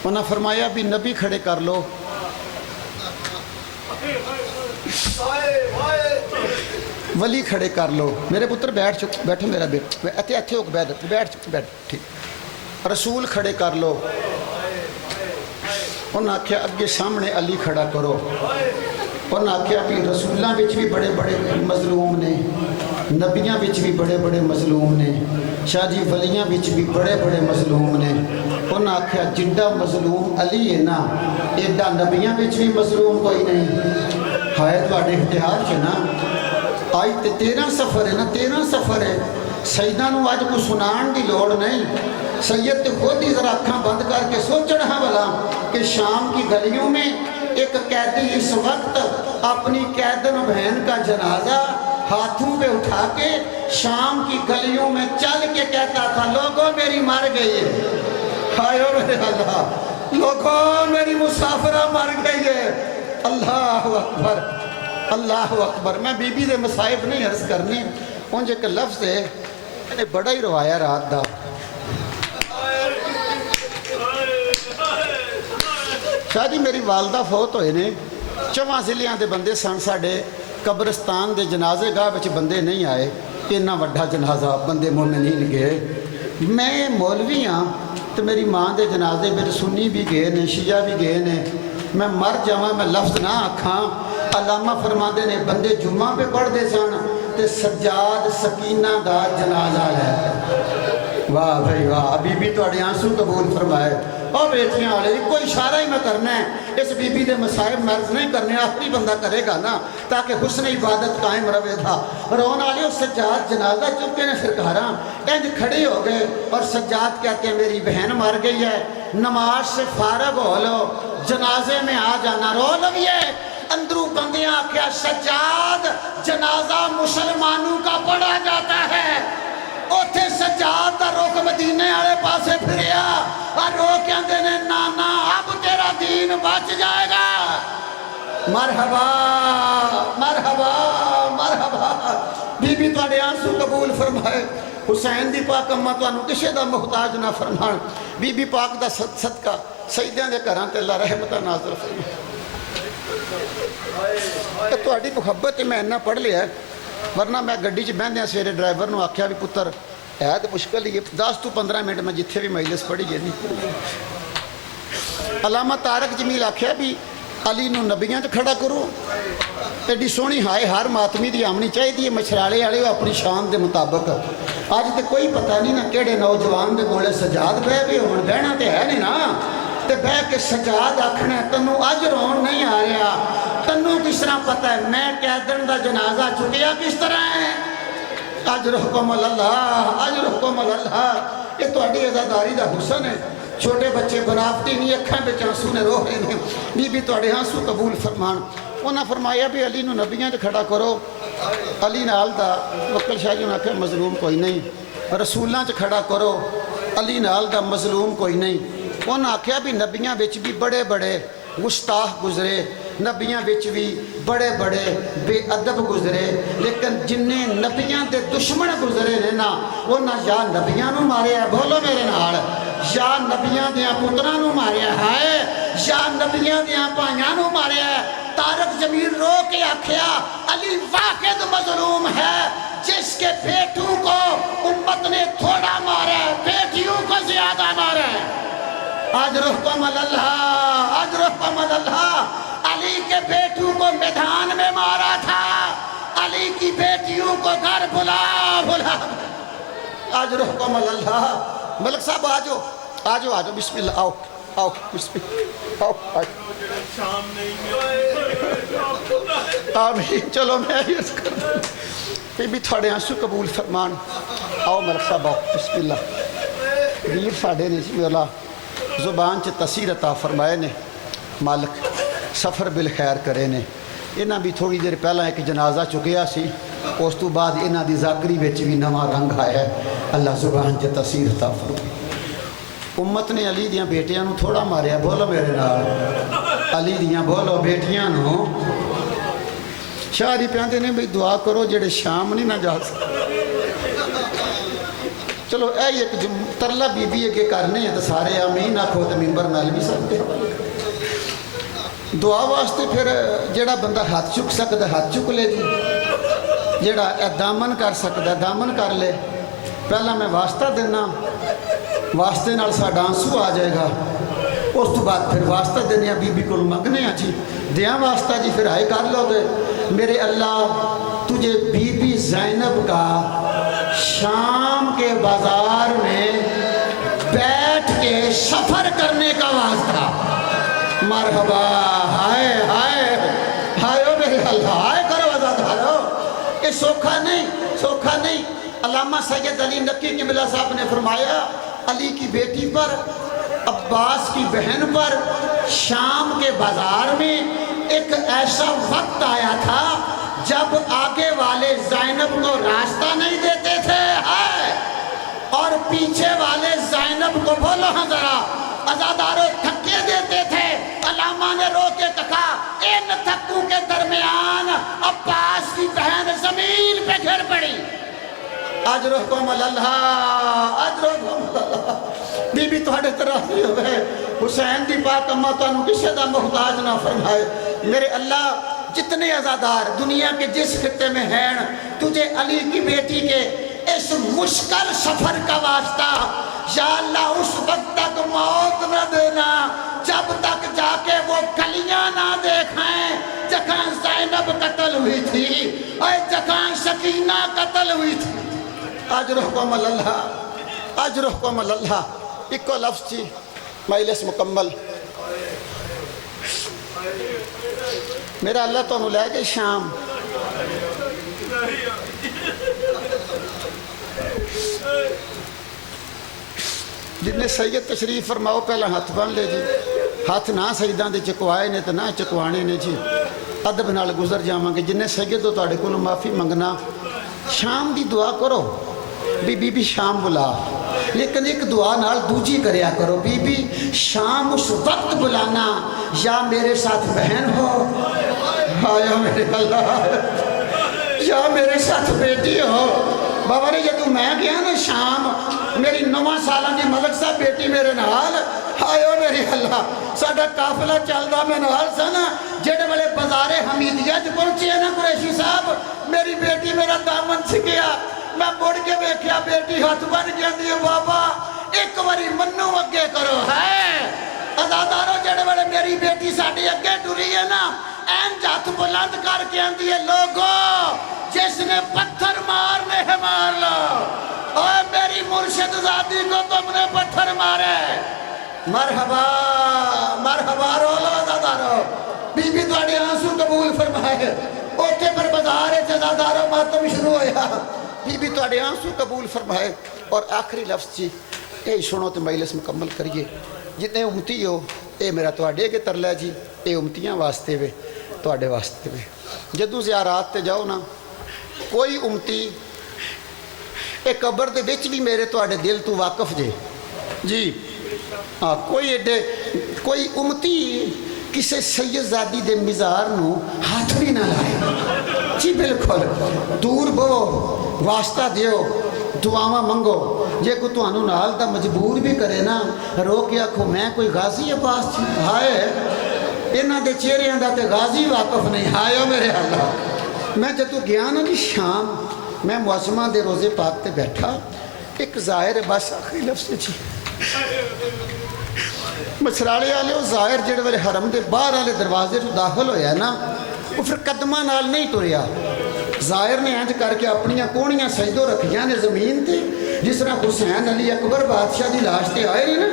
انہاں فرمایا بھی نبی کھڑے کر لو ولی کھڑے کر لو میرے پتر بیٹھو میرا ایتھے ہو بیٹھ ٹھیک رسول کھڑے کر لو انہاں آکھیا اگے سامنے علی کھڑا کرو انہاں آکھیا بھی رسولاں وچ بھی بڑے بڑے مظلوم نے نبیاں وچ بھی بڑے بڑے مظلوم نے شاہ جی ولیاں وچ بھی بڑے بڑے مظلوم نے انہاں آکھیا جڈا مظلوم علی ہے نا ایڈا نبیاں وچ بھی مظلوم کوئی نہیں ہائے تواڈے اختیار چ نا آج تے 13 سفر ہے نا 13 سفر ہے سیداں نوں اج کو سنان دی لوڑ نہیں سید تے خود ہی ذرا اکھاں بند کر کے سوچنا ہے بھلا کہ شام کی گلیوں میں ایک قیدی اس وقت اپنی قیدن بہن کا جنازہ ہاتھوں پہ اٹھا کے شام کی گلیوں میں چل کے کہتا تھا لوگوں میری مر گئی ہے ہائے میرے اللہ لوگوں میری مسافرہ مر گئی ہے اللہ اکبر اللہ اکبر میں بی بی دے مصائب نہیں عرض کرنی انج ایک لفظ ہے میں نے بڑا ہی روایا رات دا شاہ جی میری والدہ فوت ہوئے نے 4 ضلعوں دے بندے سن ساڈے قبرستان دے جنازے گاہ وچ بندے نہیں آئے اتنا وڈا جنازہ بندے مومنین گئے میں مولوی ہاں تو میری ماں دے جنازے وچ سنی بھی گئے نے شیعہ بھی گئے نے میں مر جاواں میں لفظ نہ آکھاں علامہ فرماندے نے بندے جمعہ پہ پڑھتے سن تے سجاد سکینہ دا جنازہ ہے واہ بھائی واہ بی بی تواڈے آنسو قبول فرمائے اور بیٹیاں والے کوئی اشارہ ہی میں کرنا ہے اس بی بی دے مصائب مرض نہیں کرنے آخری بندہ کرے گا نا تاکہ حسن عبادت قائم رہے تھا رون والے اس سجاد جنازہ چکے نے سرکاراں انج کھڑے ہو گئے اور سجاد کہتے ہیں میری بہن مر گئی ہے نماز سے فارغ ہو لو جنازے میں آ جانا رو لویے اندروں بندیاں آکھیا سجاد جنازہ مسلمانوں کا پڑھا جاتا ہے اوتھے سجاد دا رخ مدینے والے پاسے پھریا اور رو کہندے نے نانا اب تیرا دین بچ جائے گا مرحبا مرحبا مرحبا بی بی تواڈے آنسو قبول فرمائے حسین دی پاک اماں تانوں کسے دا محتاج نہ فرمان بی بی پاک دا صدقہ سجدیاں دے گھراں تے اللہ رحمتاں نازل فرمائے تواڈی محبت میں اتنا پڑھ لیا ہے ورنہ میں گڈی چ بہندے سویرے ڈرائیور نو آکھیا بھی پتر ہے تو مشکل ہی 10 تو 15 منٹ میں جتھے بھی مجلس پڑھی گئی نہیں علامہ طارق جمیل آکھیا بھی علی نو نبیاں تے کھڑا کرو ایڈی سونی ہائے ہر ماتمی دی آمنی چاہیے مشرالے والے اپنی شان دے مطابق اج تے کوئی پتہ نہیں نا کیڑے نوجوان دے کولے سجاد بہ گئے ہن بہنا تے ہے نہیں نا تے بہ کے سجاد آکھنا تینوں اج رون نہیں آ رہا تینوں کس طرح پتہ ہے میں قیدن دا جنازہ چکیا کس طرح ہے اجرکم اللہ اجرکم اللہ یہ تواڈی عزاداری دا حسن ہے چھوٹے بچے بنافتی نہیں اکھاں وچ آنسو نے رو رہے ہیں بی بی تواڈے آنسو قبول فرمان انہاں فرمایا بھی علی نو نبیاں تے کھڑا کرو علی نال دا وکل شاہ جی نے آکھیا مظلوم کوئی نہیں رسولاں تے کھڑا کرو علی نال دا مظلوم کوئی نہیں انہاں آکھیا بھی نبیاں وچ بھی بڑے بڑے گستاخ گزرے نبیاں وچ بھی بڑے بڑے بے ادب گزرے لیکن جنہیں نبیاں دے دشمن گزرے نے نا انہاں یا نبیاں نو ماریا بولو میرے نال یا نبیاں دیاں پتراں نو ماریا ہے یا نبیاں دیاں بھائیاں نو ماریا ہے طارق جمیل رو کے آکھیا علی واقعد مظلوم ہے جس کے بیٹوں کو امت نے تھوڑا مارا ہے بیٹیوں کو زیادہ مارا ہے اجرکم اللہ اجرکم اللہ علی کے بیٹوں کو میدان میں مارا تھا علی کی بیٹیوں کو گھر بلا اجرکم اللہ ملک صاحب آجو آجو آجو بسم اللہ آؤ آؤ بسم اللہ آؤ آمین چلو میں عرض کر دوں بی بی تھوڑے آنسو قبول فرمان آؤ ملک صاحب آؤ بسم اللہ ویر ساڑھے نے مولا زبان چ تاثیر عطا فرمائے نے مالک سفر بالخیر کرے نے انہاں بھی تھوڑی دیر پہلا ایک جنازہ چکیا سی اس تو بعد انہاں دی ذاکری وچ بھی نواں رنگ آیا ہے اللہ زبان چ تاثیر عطا فرمائے امت نے علی دیاں بیٹیاں نو تھوڑا ماریا بولو میرے نال علی دیاں بولو بیٹیاں نو شاہ پیاندے نے بھئی دعا کرو جڑے شام نہیں نہ جا سکتے چلو اے ایک ترلہ بی بی اگے کرنے ہیں تو سارے آمین آکھو تو ممبر نال بھی سکتے دعا واسطے پھر جڑا بندہ ہاتھ چک سکتا ہاتھ چک لے جی جڑا اے دامن کر سکتا دامن کر لے پہلا میں واسطہ دینا واسطے نال ساڈا آنسو آ جائے گا اس تو بعد پھر واسطہ دینے بی بی کو منگنے ہیں جی دیاں واسطہ جی پھر آئے کر لو گے میرے اللہ تجھے بی بی زینب کا شام کے بازار میں بیٹھ کے سفر کرنے کا واسطہ مرحبا ہائے ہائے ہائے او میرے اللہ ہائے کرو عزادارو یہ سوکھا نہیں علامہ سید علی نقی قبلہ صاحب نے فرمایا علی کی بیٹی پر عباس کی بہن پر شام کے بازار میں ایک ایسا وقت آیا تھا جب آگے والے زینب کو راستہ نہیں دیتے تھے اور پیچھے والے زینب کو بولو ہاں ذرا عزاداروں تھکے دیتے تھے علامہ نے رو کے کہا ان تھکوں کے درمیان عباس کی بہن زمین پہ گر پڑی اجرکم اللہ، اجرکم اللہ۔ بی بی تھوڑے طرح ہی ہوئے، حسین دی پاک اماں تانوں کسے دا محتاج نہ فرمائے۔ میرے اللہ جتنے عزادار دنیا کے جس خطے میں ہیں، تجھے علی کی بیٹی کے اس مشکل سفر کا واسطہ یا اللہ اس وقت تک موت نہ دینا جب تک جا کے وہ کلیاں نہ دیکھیں جہاں زینب قتل ہوئی تھی اور جہاں سکینہ قتل ہوئی تھی۔ اجرکم اللہ، اجرکم اللہ۔ ایک لفظ تھی مجلس مکمل۔ میرا اللہ تو لے گئے شام، جتنے سید تشریف فرماؤ پہلا ہاتھ بن لے جی، ہاتھ نہ سجداں دے چکوائے نے تو نہ چکوانے نے جی، ادب نال گزر جاواں گے۔ جنہیں سید ہو تواڈے کولوں معافی منگنا، شام دی دعا کرو، بی بی شام بلا، لیکن ایک دعا نال دوجی کریا کرو، بی بی شام اس وقت بلانا یا میرے ساتھ بہن ہو، آیا میرے اللہ، یا میرے ساتھ بیٹی ہو۔ بابا نے جدو میں گیا نا شام، میری 9 سالہ دی ملک صاحب بیٹی میرے نال، آئیو میری اللہ، ساڑھا قافلہ چلدا میں نال سا نا، جڑے والے بازار حمیدیہ جو پہنچے ہیں نا قریشی صاحب، میری بیٹی میرا دامن سکیا، میں مڑ کے بیکھیا بیٹی ہاتھ بن گیا دیئے، بابا ایک واری منو اگے کرو ہے۔ عزادارو جڑے والے میری بیٹی ساڑھی اگے ڈوری ہے نا، این جات بلند کر کے اندی ہے، لوگو جس نے پتھر مارنے ہے مار لو، اور میری مرشد زادی کو تم نے پتھر مارے۔ مرحبا مرحبا رولو عزادارو، بی بی تواڈے آنسو قبول فرمائے، اوٹھے پر بازار ہے عزادارو ماتم شروع ہویا، بی بی تواڈے آنسو قبول فرمائے۔ اور آخری لفظ جی اے سنو تے مجلس مکمل کریے، جتنے امتی ہو اے میرا تواڈے کے ترلہ جی، اے امتیاں واسطے وے تواڈے واسطے وے۔ جدو زیارات تے جاؤ نا، کوئی امتی ایک قبر دے وچ بھی میرے تواڈے دل تو واقف جے جی، ہاں کوئی امتی کسے سید زادی دے مزار نو ہاتھ بھی نہ لائے جی، بالکل دور بو، واسطہ دیو، دعاواں منگو۔ جے کو تو انہوں نال دا مجبور بھی کرے نا، رو کے آکھو میں کوئی غازی عباس تھی، ہائے انہاں دے چہرے دا تے غازی واقف نہیں، ہائے میرے اللہ۔ میں جدو گیا نا جی شام، میں معظمہ دے روزے پاک تے بیٹھا، ایک ظاہر بس آخری لفظ جی، مچھراڑے آلے وہ ظاہر جڑے والے حرم دے باہر آلے دروازے تو داخل ہویا نا، وہ پھر قدمہ نال نہیں ٹریا، ظاہر نے انج کر کے اپنیاں کونیاں سجدوں رکھیاں نے زمین تے، جس طرح حسین علی اکبر بادشاہ دی لاش تے آئے نا،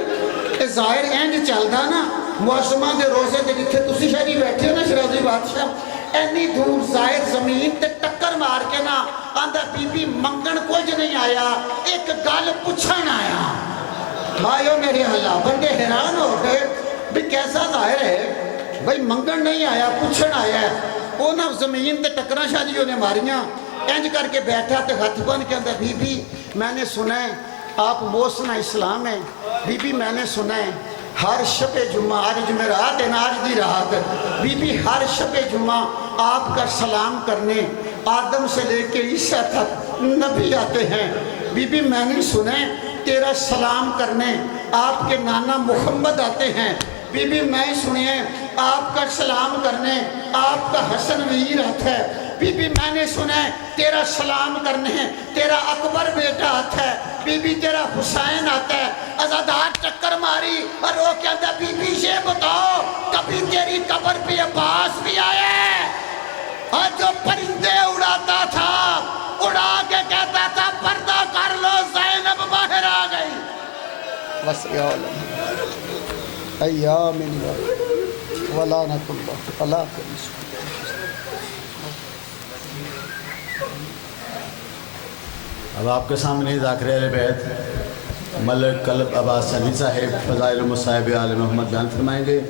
اے ظاہر انج چلدا نا، معظمہ دے روزے تے جتھے تسی شہری بیٹھے ہو نا شرازی بادشاہ، اینی دور ظاہر زمین تے ٹکر مار کے نا، آندھا بی بی منگن کچھ نہیں آیا، ایک گل پوچھن آیا۔ بھائیو میرے اللہ، بندے حیران ہو گئے بھی کیسا ظاہر ہے، بھائی منگن نہیں آیا پوچھن آیا ہے۔ وہ نا زمین تے ٹکرہ شاہ جیوں نے ماریاں، انج کر کے بیٹھا تے ہاتھ بن کے اندر، بی بی میں نے سنا ہے آپ محسن اسلام ہیں، بی بی میں نے سنا ہے ہر شب جمعہ، آج جمعرات ہے نا، آج دی رات، بی بی ہر شب جمعہ آپ کا سلام کرنے آدم سے لے کے عیسیٰ تک نبی آتے ہیں، بی بی میں نے سنا ہے تیرا سلام کرنے آپ کے نانا محمد آتے ہیں، بی بی میں سنیے آپ کا سلام کرنے آپ کا حسن ویر آتا ہے، بی بی میں نے سنا ہے تیرا سلام کرنے تیرا اکبر بیٹا آتا ہے، بی بی تیرا حسین آتا ہے۔ عزادار چکر ماری اور وہ کہتا بی بی یہ بتاؤ کبھی تیری قبر پہ عباس بھی آیا ہے؟ اور جو پرندے اڑاتا تھا اڑا کے کہتا تھا پردہ کر لو زینب باہر آ گئی۔ بس یا اللہ ایام اللہ ولعنت اللہ اللہ کے اب آپ کے سامنے ذاکر اہل بیت ملک قلب عباس سنی صاحب فضائل و مصائب آل محمد بیان فرمائیں گے۔